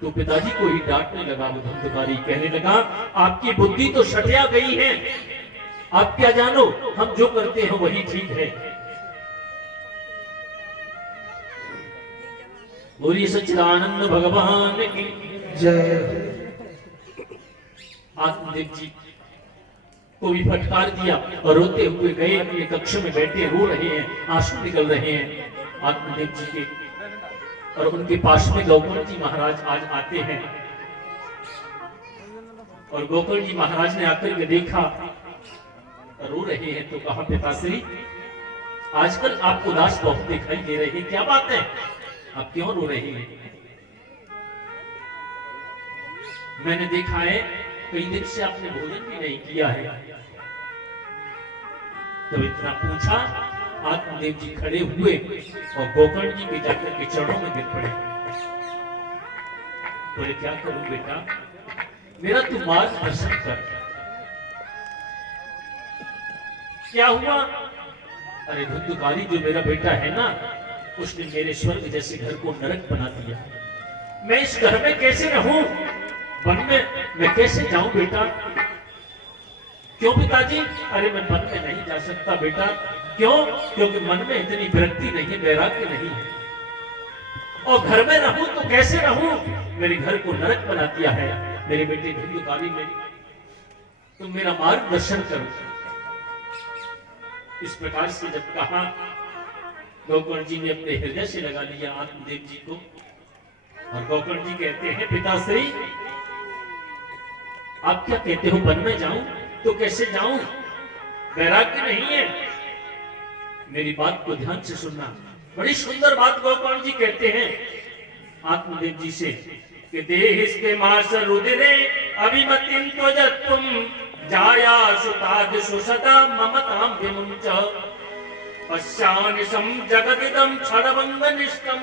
तो पिताजी को ही डांटने लगा वो धुंधकारी। कहने लगा, आपकी बुद्धि तो सटिया गई है, आप क्या जानो, हम जो करते हैं वही ठीक है। बोलिए सच्चिदानंद भगवान की जय। आत्मदेव जी को भी फटकार दिया और रोते हुए गए, अपने कक्ष में बैठे रो रहे हैं, आंसू निकल रहे हैं आत्मदेव जी के। और उनके पास में गोकुल जी महाराज आज आते हैं। और गोकुल जी महाराज ने आकर के देखा रो रहे हैं तो कहा, पिताश्री आजकल आप उदास बहुत दिखाई दे रही है, क्या बात है? आप क्यों रो रही है? मैंने देखा है कई दिन से आपने भोजन भी नहीं किया है। जब इतना पूछा, आत्मदेव जी खड़े हुए और गोकर्ण जी के जाकर के चरणों में गिर पड़े। बोले क्या करूं बेटा, मेरा तू मार्गदर्शन कर। क्या हुआ? अरे धुंधुकारी जो मेरा बेटा है ना, उसने मेरे स्वर्ग जैसे घर को नरक बना दिया। मैं इस घर में कैसे रहूं? वन में मैं कैसे जाऊं बेटा? क्यों पिताजी? अरे मैं वन में नहीं जा सकता बेटा। क्यों? क्योंकि मन में इतनी विरक्ति नहीं है, वैराग्य नहीं है। और घर में रहूं तो कैसे रहूं? मेरे घर को नरक बना दिया है मेरे बेटे धुंधुकारी ने। तुम मेरा मार्गदर्शन करो। इस प्रकार से जब कहा, गोकर्ण जी ने अपने हृदय से लगा लिया आत्मदेव जी को। और गोकर्ण जी कहते हैं, पिताश्री आप क्या कहते हो, वन में जाऊं तो कैसे जाऊं? वैराग्य नहीं है। मेरी बात को ध्यान से सुनना। बड़ी सुंदर बात गोकर्ण जी कहते हैं आत्मदेव जी से कि देहिस्ते मास रुदिरे अभिमतिं त्वजत्वं जाया सुताद सुसदा ममतां विमुञ्च पश्यानिशं जगदिदं क्षणभङ्गनिष्ठं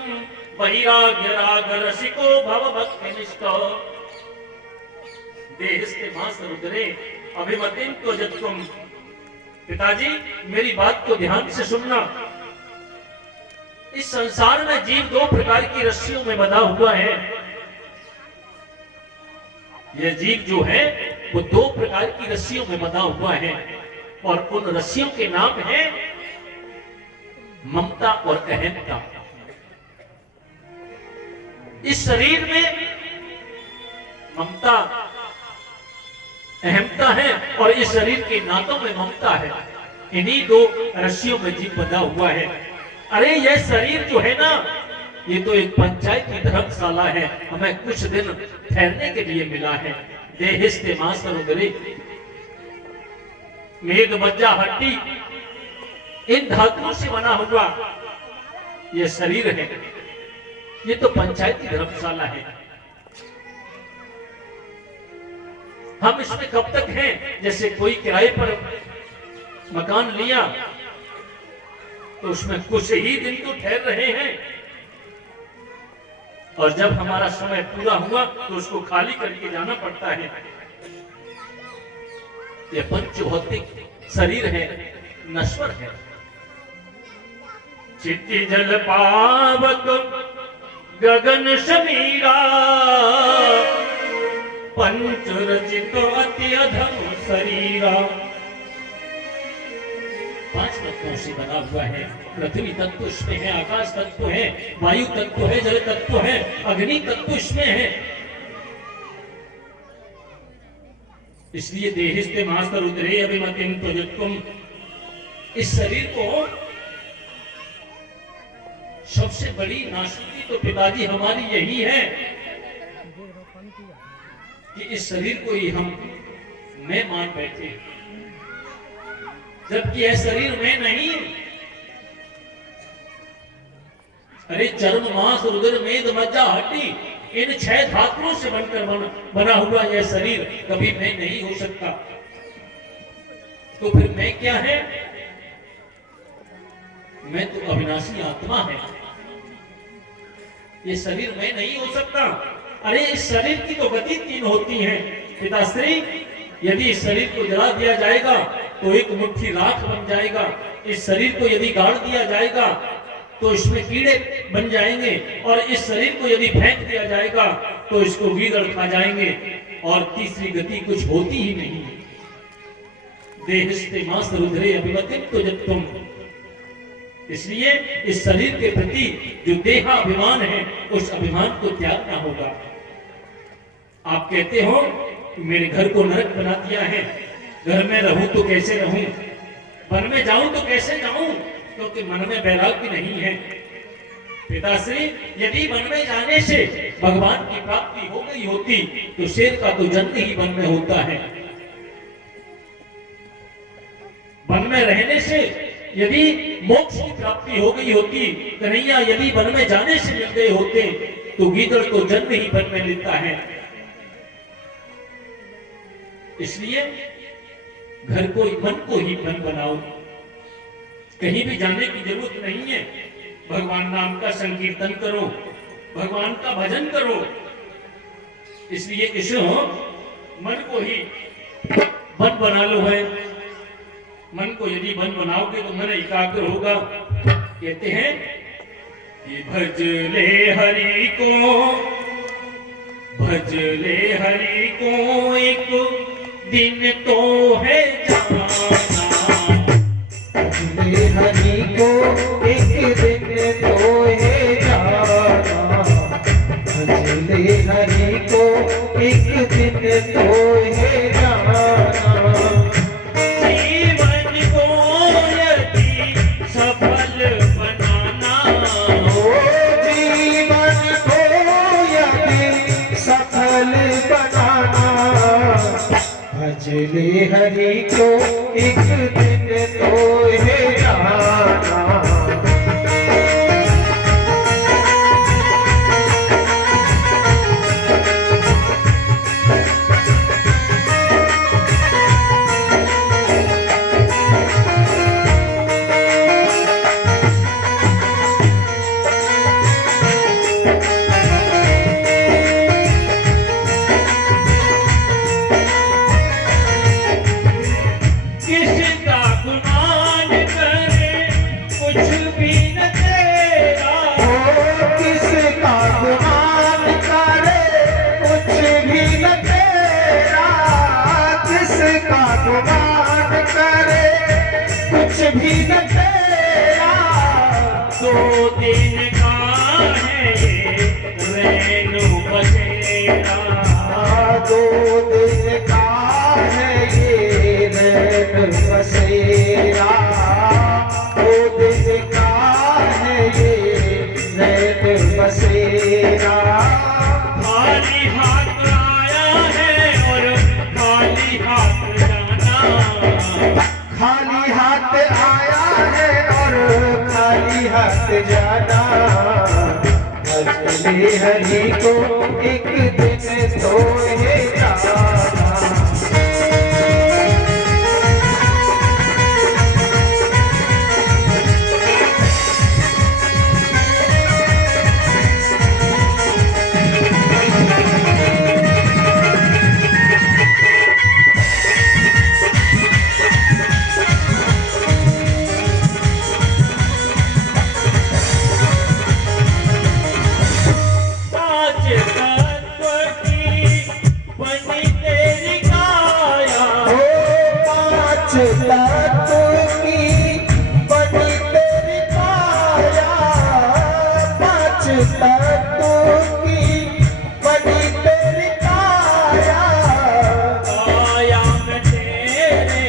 वैराग्य राग रसिको भव भक्तिनिष्ठ। देहिस्ते मास रुदिरे अभिमतिं त्वजत्वं। पिताजी मेरी बात को ध्यान से सुनना। इस संसार में जीव दो प्रकार की रस्सियों में बंधा हुआ है। यह जीव जो है वो दो प्रकार की रस्सियों में बंधा हुआ है, और उन रस्सियों के नाम है ममता और अहंता। इस शरीर में ममता अहंता है और इस शरीर के नातों में ममता है। इन्हीं दो रस्सियों में जीव बंधा हुआ है। अरे यह शरीर जो है ना, ये तो एक पंचायत की धर्मशाला है, हमें कुछ दिन ठहरने के लिए मिला है। देहिस्ते मास रुदिरे, मेद मज्जा हड्डी, इन धातुओं से बना हुआ ये शरीर है। ये तो पंचायती धर्मशाला है। हम इसमें कब तक हैं? जैसे कोई किराए पर मकान लिया तो उसमें कुछ ही दिन तो ठहर रहे हैं, और जब हमारा समय पूरा हुआ तो उसको खाली करके जाना पड़ता है। यह पंचभौतिक शरीर है, नश्वर है। चित्ती जल पावक गगन समीरा, पंच रचित अति अधम शरीरा। पांच तत्वों से बना हुआ है। पृथ्वी तत्व इसमें है, आकाश तत्व है, वायु तत्व है, जल तत्व है, अग्नि तत्व इसमें है। इसलिए देहिस्ते मास रुदिरे अभिमतिं त्वजत्वं। इस शरीर को सबसे बड़ी नाशुकी तो पिताजी हमारी यही है कि इस शरीर को ही हम मैं मान बैठे, जबकि यह शरीर में नहीं। अरे चर्म मांस रुधिर मेद मज्जा हड्डी, इन 6 धातुओं से बनकर बना हुआ यह शरीर कभी मैं नहीं हो सकता। तो फिर मैं क्या है? मैं तो अविनाशी आत्मा है। ये शरीर मैं नहीं हो सकता। अरे इस शरीर की तो गति 3 होती है पिताश्री। यदि इस शरीर को जला दिया जाएगा तो एक मुट्ठी राख बन जाएगा। इस शरीर को यदि गाड़ दिया जाएगा तो इसमें कीड़े बन जाएंगे, और इस शरीर को यदि फेंक दिया जाएगा तो इसको गीदड़ खा जाएंगे, और तीसरी गति कुछ होती ही नहीं है। देहिस्ते मास रुधिरे अभिमतिं त्वजत्वं। इसलिए इस शरीर के प्रति जो देहाभिमान है, उस अभिमान को त्यागना होगा। आप कहते हो मेरे घर को नरक बना दिया है, घर में रहूं तो कैसे रहूं, वन में जाऊं तो कैसे जाऊं, क्योंकि मन में वैराग्य नहीं है। पिताश्री यदि वन में जाने से भगवान की प्राप्ति हो गई होती तो शेर का तो जन्म ही वन में होता है। वन में रहने से यदि मोक्ष की प्राप्ति हो गई होती, कन्हैया यदि वन में जाने से मिल गए होते, तो गीदड़ तो जन्म ही वन में लेता है। इसलिए घर को, मन को ही वन बनाओ, कहीं भी जाने की जरूरत नहीं है। भगवान नाम का संकीर्तन करो, भगवान का भजन करो। इसलिए किसो मन को ही वन बना लो है। मन को यदि वन बनाओगे तो मन एकाग्र होगा। कहते हैं कि भज ले हरि को, भज ले हरि को, एक दिन तो है जाना। भजले हरि को एक दिन तो है जाना, भजले हरि को एक दिन तो है जाना। जीवन को यदि सफल बनाना, ओ जीवन को यदि सफल बनाना, भजले हरि को एक दिन तो है जाना। किसका गुमान करे कुछ भी न तेरा, ओ किसका गुमान करे कुछ भी न तेरा, किसका गुमान करे कुछ भी न तेरा। दो दिन का है ये रेणु बसेरा, दो दिन का है ये रैन बसेरा, दो दिन का है ये रैन बसेरा। खाली हाथ आया है और खाली हाथ जाना, खाली हाथ आया है और खाली हाथ जाना। भजले हरि को एक दिन तो है जाना। पांच तत्व की बनी तेरी काया, ओ पांच तत्व की बनी तेरी काया, पांच तत्व की बनी तेरी काया। काया में तेरे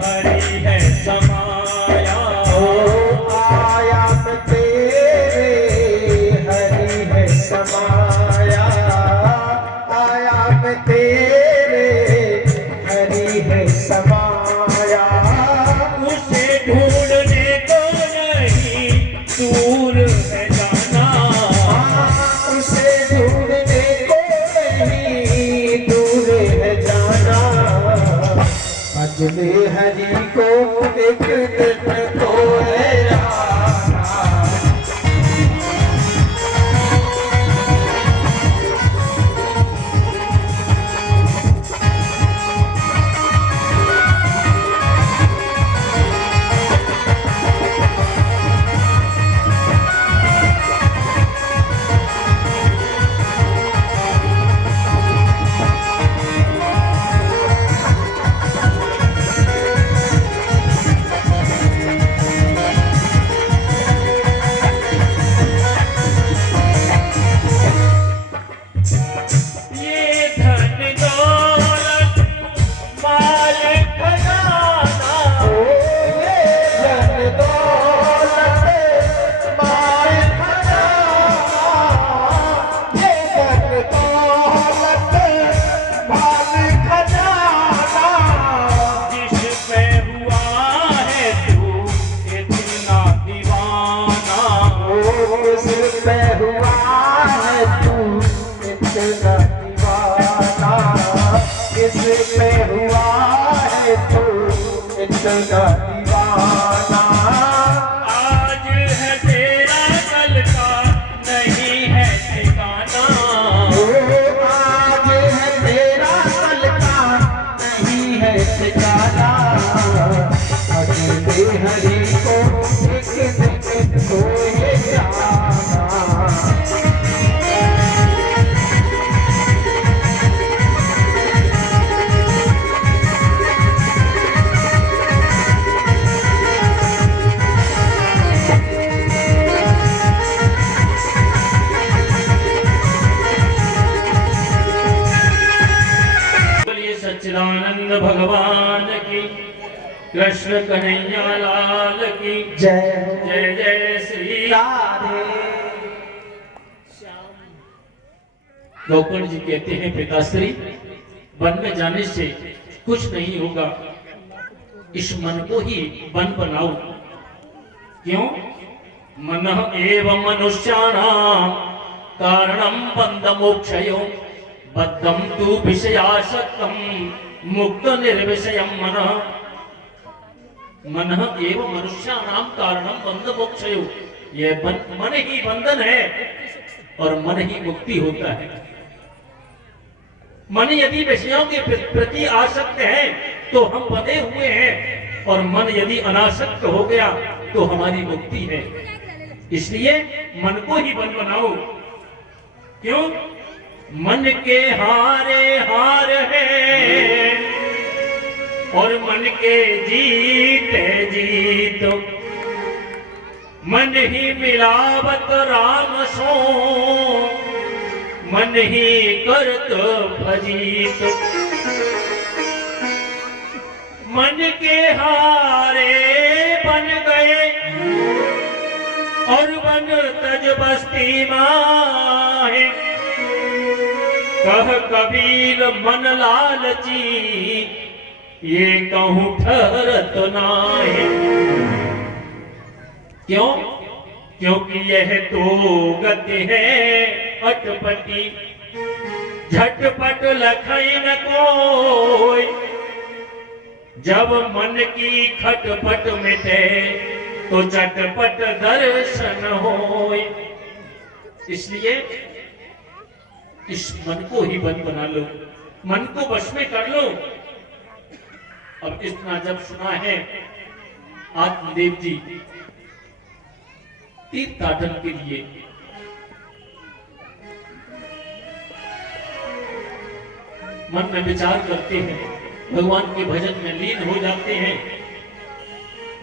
हरि है समाया, ओ आयाम तेरे हरि है समाया, आयाम तेरे हरि है समाया। उसे ढूंढने को नहीं दूर है जाना, उसे ढूंढने को नहीं दूर है जाना। भजले हरि को एक दिन तो है जाना। कृष्ण कन्हैया लाल की जय हो जय जय श्री राधे गोकर्ण जी कहते हैं पिताश्री वन में जाने से कुछ नहीं होगा, इस मन को ही वन बनाओ। क्यों? मन एवं मनुष्याणां कारणं बंध मोक्षयो बद्धं तु विषयासक्तं मुक्त निर्विषयं मनः। मन एवं मनुष्याणां कारणं बंध मोक्षयो, ये मन ही बंधन है और मन ही मुक्ति होता है। मन यदि विषयों के प्रति आसक्त है तो हम बंधे हुए हैं, और मन यदि अनासक्त हो गया तो हमारी मुक्ति है। इसलिए मन को ही बन बनाओ। क्यों? मन के हारे हार है और मन के जीते जीत, मन ही मिलावत राम सो मन ही करत भजीत। मन के हारे बन गए और बन तज बस्ती माहे, कह कबीर मन लालची ये कहूं ठहरत नाहे। क्यों? क्योंकि यह तो गति है अटपटी, झटपट लखई न कोई, जब मन की खटपट मिटे तो चटपट दर्शन होय। इसलिए इस मन को ही बंद बना लो, मन को वश में कर लो। अब इतना जब सुना है, आत्मदेव जी तीर्थाटन के लिए मन में विचार करते हैं, भगवान के भजन में लीन हो जाते हैं।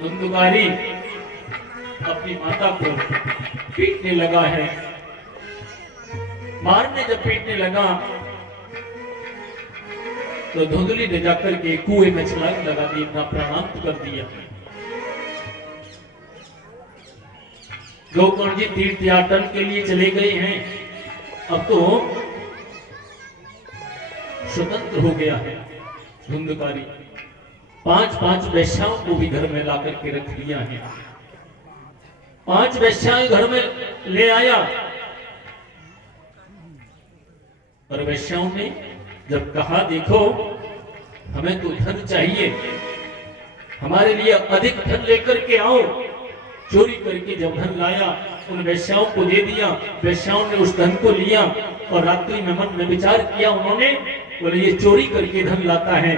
धुंधुकारी अपनी माता को पीटने लगा है, मारने जब पीटने लगा तो धुंधली ने जाकर के कुएं में छलांग लगा दी, अपना प्राणांत कर दिया। गोकर्ण जी तीर्थयाटन के लिए चले गए हैं, अब तो स्वतंत्र हो गया है धुंधकारी। 5 वैश्याओं को भी घर में ला करके रख लिया है। 5 वैश्याएं घर में ले आया, और वैश्याओं ने जब कहा देखो हमें तो धन चाहिए, हमारे लिए अधिक धन लेकर के आओ, चोरी करके जब धन लाया उन वैश्याओं को दे दिया। वैश्याओं ने उस धन को लिया और रात्रि में मन में विचार किया उन्होंने, बोले ये चोरी करके धन लाता है,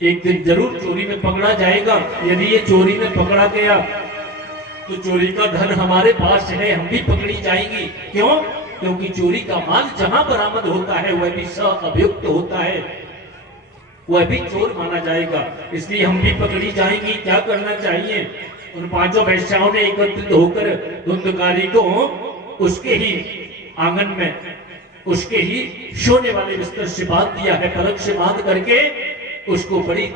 एक दिन जरूर चोरी में पकड़ा जाएगा। यदि ये चोरी में पकड़ा गया तो चोरी का धन हमारे पास है, हम भी पकड़ी जाएंगी। क्यों? क्योंकि चोरी का माल जहां बरामद होता है वह भी अभियुक्त होता है, वह भी चोर माना जाएगा, इसलिए हम भी पकड़ी जाएंगी। क्या करना चाहिए? उन 5 वैश्याओं ने एकत्रित होकर धुंधकारी को उसके ही आंगन में, उसके ही सोने वाले बिस्तर से बांध दिया है। पलक से बांध करके उसको बड़ी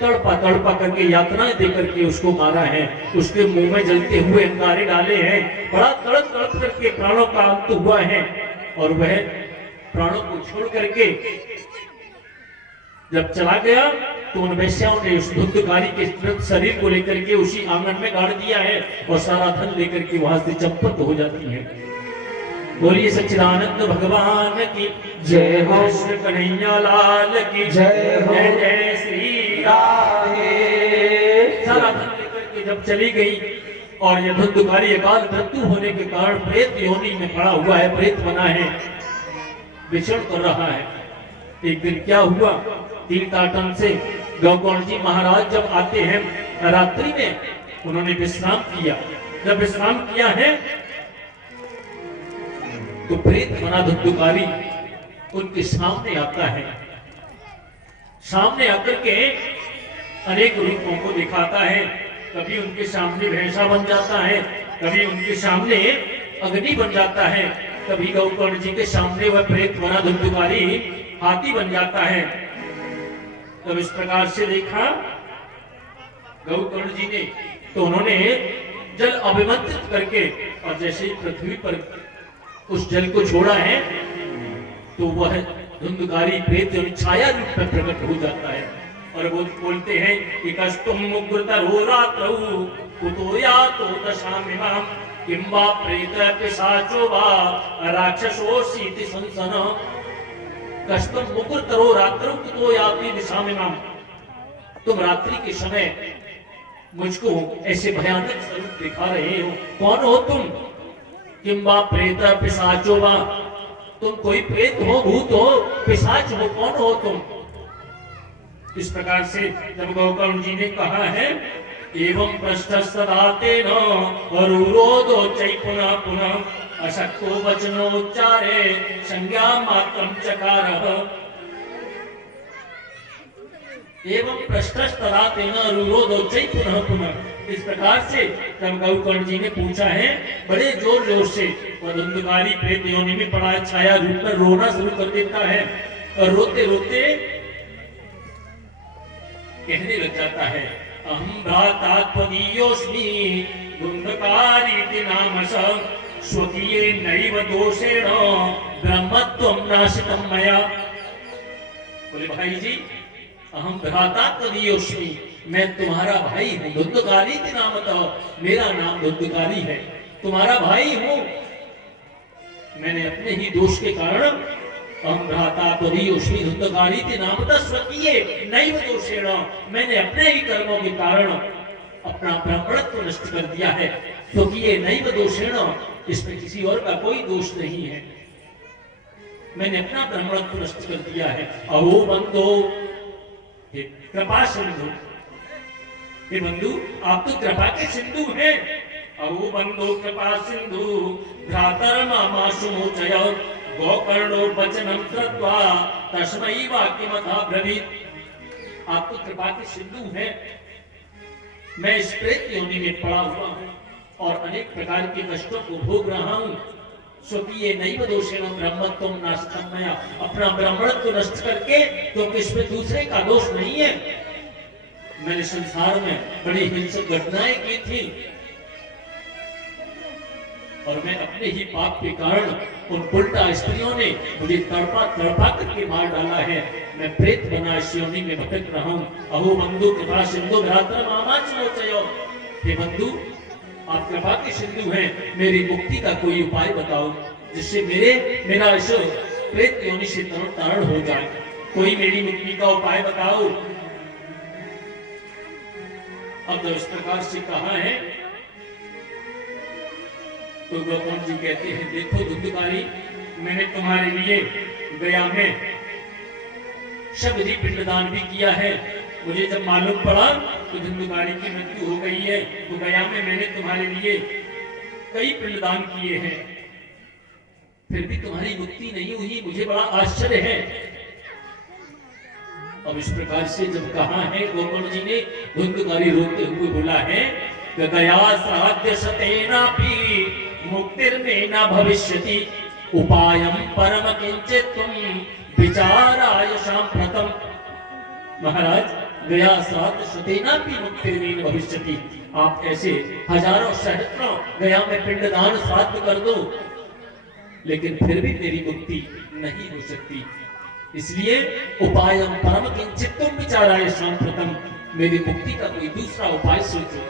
तड़पा करके यातनाएं दे करके उसको मारा है। उसके मुंह में जलते हुए अंगारे डाले हैं, बड़ा तड़प करके प्राणों का अंत हुआ है। और वह प्राणों को छोड़ करके जब चला गया तो उन वैश्याओं ने उस धुंधकारी के शरीर को लेकर के उसी आंगन में गाड़ दिया है और सारा धन लेकर के वहां से चंपत हो जाती है। बोलिए सच्चिदानंद भगवान की जय हो, कृष्ण कन्हैया लाल की जय हो, जय जय श्री राधे। सारा धन लेकर के जब चली गई और ये धुंधकारी अकाल मृत्यु होने के कारण प्रेत योनि में पड़ा हुआ है, प्रेत बना है, विचरण कर रहा है। एक दिन क्या हुआ, तीर्थाटन से गोकर्ण जी महाराज जब आते हैं रात्रि में, उन्होंने विश्राम किया। जब विश्राम किया है तो प्रेत बना धुंधकारी उनके सामने आता है। सामने आकर के अनेक रूपों को दिखाता है। कभी उनके सामने भैंसा बन जाता है, कभी उनके सामने अग्नि बन जाता है, कभी गोकर्ण जी के सामने वह प्रेत बना धुंधकारी हाथी बन जाता है। तब इस प्रकार से देखा गौकर्ण जी ने, तो उन्होंने जल अभिमंत्रित करके और जैसे ही पृथ्वी पर उस जल को छोड़ा है तो वह धुंधकारी प्रेत जो छाया रूप में प्रकट हो जाता है और वो बोलते हैं कि कष्टुम मुग्रतरो रात्रौ कुतो यातो दशामिमां किं वा प्रेत पिशाचो वा राक्षसो सीति संसन। कष्टुम मुग्रतरो रात्रौ कुतो याति दिशामिमां, तुम रात्रि के समय मुझको ऐसे भयानक स्वरूप दिखा रहे हो, कौन हो तुम? किं वा प्रेत पिशाचो वा, तुम कोई प्रेत हो, भूत हो, पिशाच हो, कौन हो तुम? इस प्रकार से जब गौकर्ण जी ने कहा है एवं पृष्ठस्तदा तेन अरुरोधो चै पुनः पुनः अशक्तो वचनोच्चारे संज्ञा मात्रं चकारः। एवं पृष्ठस्तदा तेन अरुरोधो चै पुनः पुनः, इस प्रकार से जब गौकर्ण जी ने पूछा है बड़े जोर जोर से, वह धुंधकारी प्रेत योनि में पड़ा छाया रूप में रोना शुरू कर देता है और रोते रोते कहने लग जाता है अहं भ्राता त्वदीयोऽस्मि धुंधकारीति नामश स्वकीये नैव दोषेण ब्रह्मत्वं नाशितं मया। बोले भाई जी, अहं भ्राता त्वदीयोऽस्मि, मैं तुम्हारा भाई हूँ, धुंधकारीति नामतः, मेरा नाम धुंधकारी है, तुम्हारा भाई हूँ। मैंने अपने ही दोष के कारण अहं भ्राता त्वदीयोऽस्मि धुंधकारीति नामतः स्वकीये नैव दोषेण, मैंने अपने ही कर्मों के कारण अपना ब्राह्मणत्व नष्ट कर दिया है। स्वकीये नैव दोषेण, इसमें किसी और का कोई दोष नहीं है, मैंने अपना ब्राह्मणत्व नष्ट कर दिया है। अहो बंधो, हे कृपा सिंधु, हे बंधु आप तो कृपा के सिंधु हैं। अहो बंधो कृपा सिंधु भ्रातरमामाशु मोचय गोकर्णो वचनं कृत्वा तस्मै वाक्यमथा ब्रवीत। आप तो कृपा के सिंधु हैं, मैं इस प्रेत योनि में पड़ा हुआ हूं और अनेक प्रकार के कष्टों को भोग रहा हूं। स्वकीय नैव दोषेण ब्रह्मत्वं नाशितं मया, अपना ब्राह्मणत्व नष्ट करके, क्योंकि इसमें दूसरे का दोष नहीं है। मैंने संसार में बड़ी हिंसक घटनाएं की थी और मैं अपने ही पाप के कारण उन उल्टा स्त्रियों ने मुझे तड़पा तड़पा करके मार डाला है, मैं प्रेत बना इस योनि में भटक रहा हूँ। अहो बंधु कृपा सिंधु भ्रातर मामाच मोचयो, हे बंधु आप कृपा के सिंधु हैं, मेरी मुक्ति का कोई उपाय बताओ जिससे मेरा इस प्रेत योनि से तारण हो जाए, कोई मेरी मुक्ति का उपाय बताओ। अब जब इस प्रकार से कहा है तो गौतम जी कहते हैं देखो धुंधकारी, मैंने तुम्हारे लिए गया में शबरी पिंडदान भी किया है। मुझे जब मालूम पड़ा तो धुंधकारी की मृत्यु हो गई है तो गया में मैंने तुम्हारे लिए कई पिंडदान किए हैं, फिर भी तुम्हारी मुक्ति नहीं हुई, मुझे बड़ा आश्चर्य है। अब इस प्रकार से जब कहा है गौतम जी ने, धुंधकारी रोते हुए बोला है गया साध्य सतेनापि मुक्तिर्मे न भविष्यति उपायं परम किंचित तुम विचाराय सांप्रतम। महाराज गया साध्य सतेनापि मुक्तिर्मे न भविष्यति, आप ऐसे हजारों सहस्त्रों गया में पिंडदान श्राद्ध कर दो लेकिन फिर भी मेरी मुक्ति नहीं हो सकती, इसलिए उपायं परम किंचित तुम विचाराय सांप्रतम, मेरी मुक्ति का कोई दूसरा उपाय सोचो।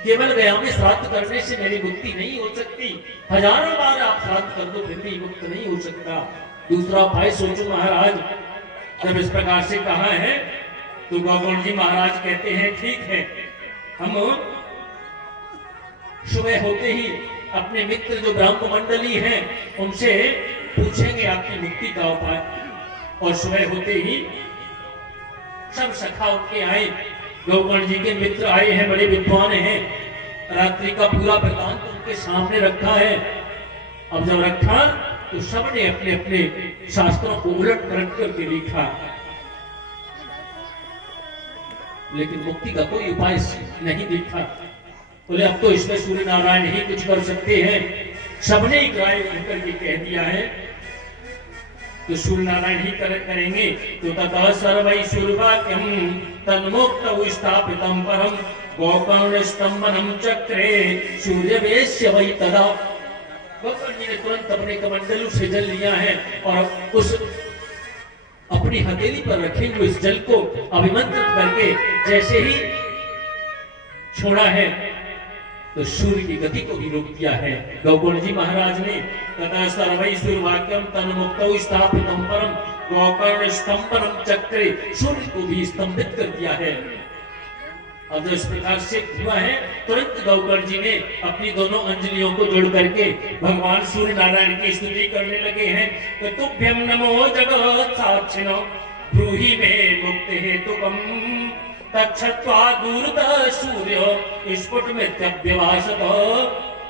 केवल गया में श्राद्ध करने से मेरी मुक्ति नहीं हो सकती, हजारों बार आप श्राद्ध कर दो फिर भी मुक्त नहीं हो सकता, दूसरा उपाय सोचो महाराज। जब इस प्रकार से कहा है तो गौतम जी महाराज कहते हैं ठीक है, हम सुबह होते ही अपने मित्र जो ब्राह्मण मंडली हैं उनसे पूछेंगे आपकी मुक्ति का उपाय। और सुबह होते ही सब सखा उनके आए, गौकर्ण जी के मित्र आए हैं, बड़े विद्वान हैं, रात्रि का पूरा वृतांत उनके सामने रखा है। अब जब रखा तो सबने अपने अपने शास्त्रों को उलट पलट करके लिखा, लेकिन मुक्ति का कोई उपाय नहीं दिखा। बोले अब तो इसमें सूर्य नारायण ही कुछ कर सकते हैं, सबने ही गाय उठकर के कह दिया है तो सूर्य नारायण ही करेंगे। तो तथा सर्वै सुरवाक्यम तन्मोक्तौ स्थापितं परम गोकर्ण स्तंभनम चक्रे सूर्यवेश्य वै तदा। गोकर्ण जी ने तुरंत अपने कमंडलू से जल लिया है और उस अपनी हथेली पर रखे हुए इस जल को अभिमंत्रित करके जैसे ही छोड़ा है तो सूर्य की गति को भी रोक दिया है। गौकुल जी महाराज ने तथा सर्वै सुरवाक्यम तन्मुक्तौ स्थापितं परम गोकर्ण स्तंभनम चक्रे, सूर्य को भी स्तंभित कर दिया है। अब जो इस प्रकार से हुआ है, तुरंत गौकर्ण जी ने अपनी दोनों अंजलियों को जोड़ करके भगवान सूर्य नारायण की स्तुति करने लगे हैं। तो तुभ्यं नमो जगत साक्षिणो ब्रूहि मे मुक्ति हेतुकम तच्छत्वा दूरतः सूर्य स्फुटमित्यभ्यभाषत।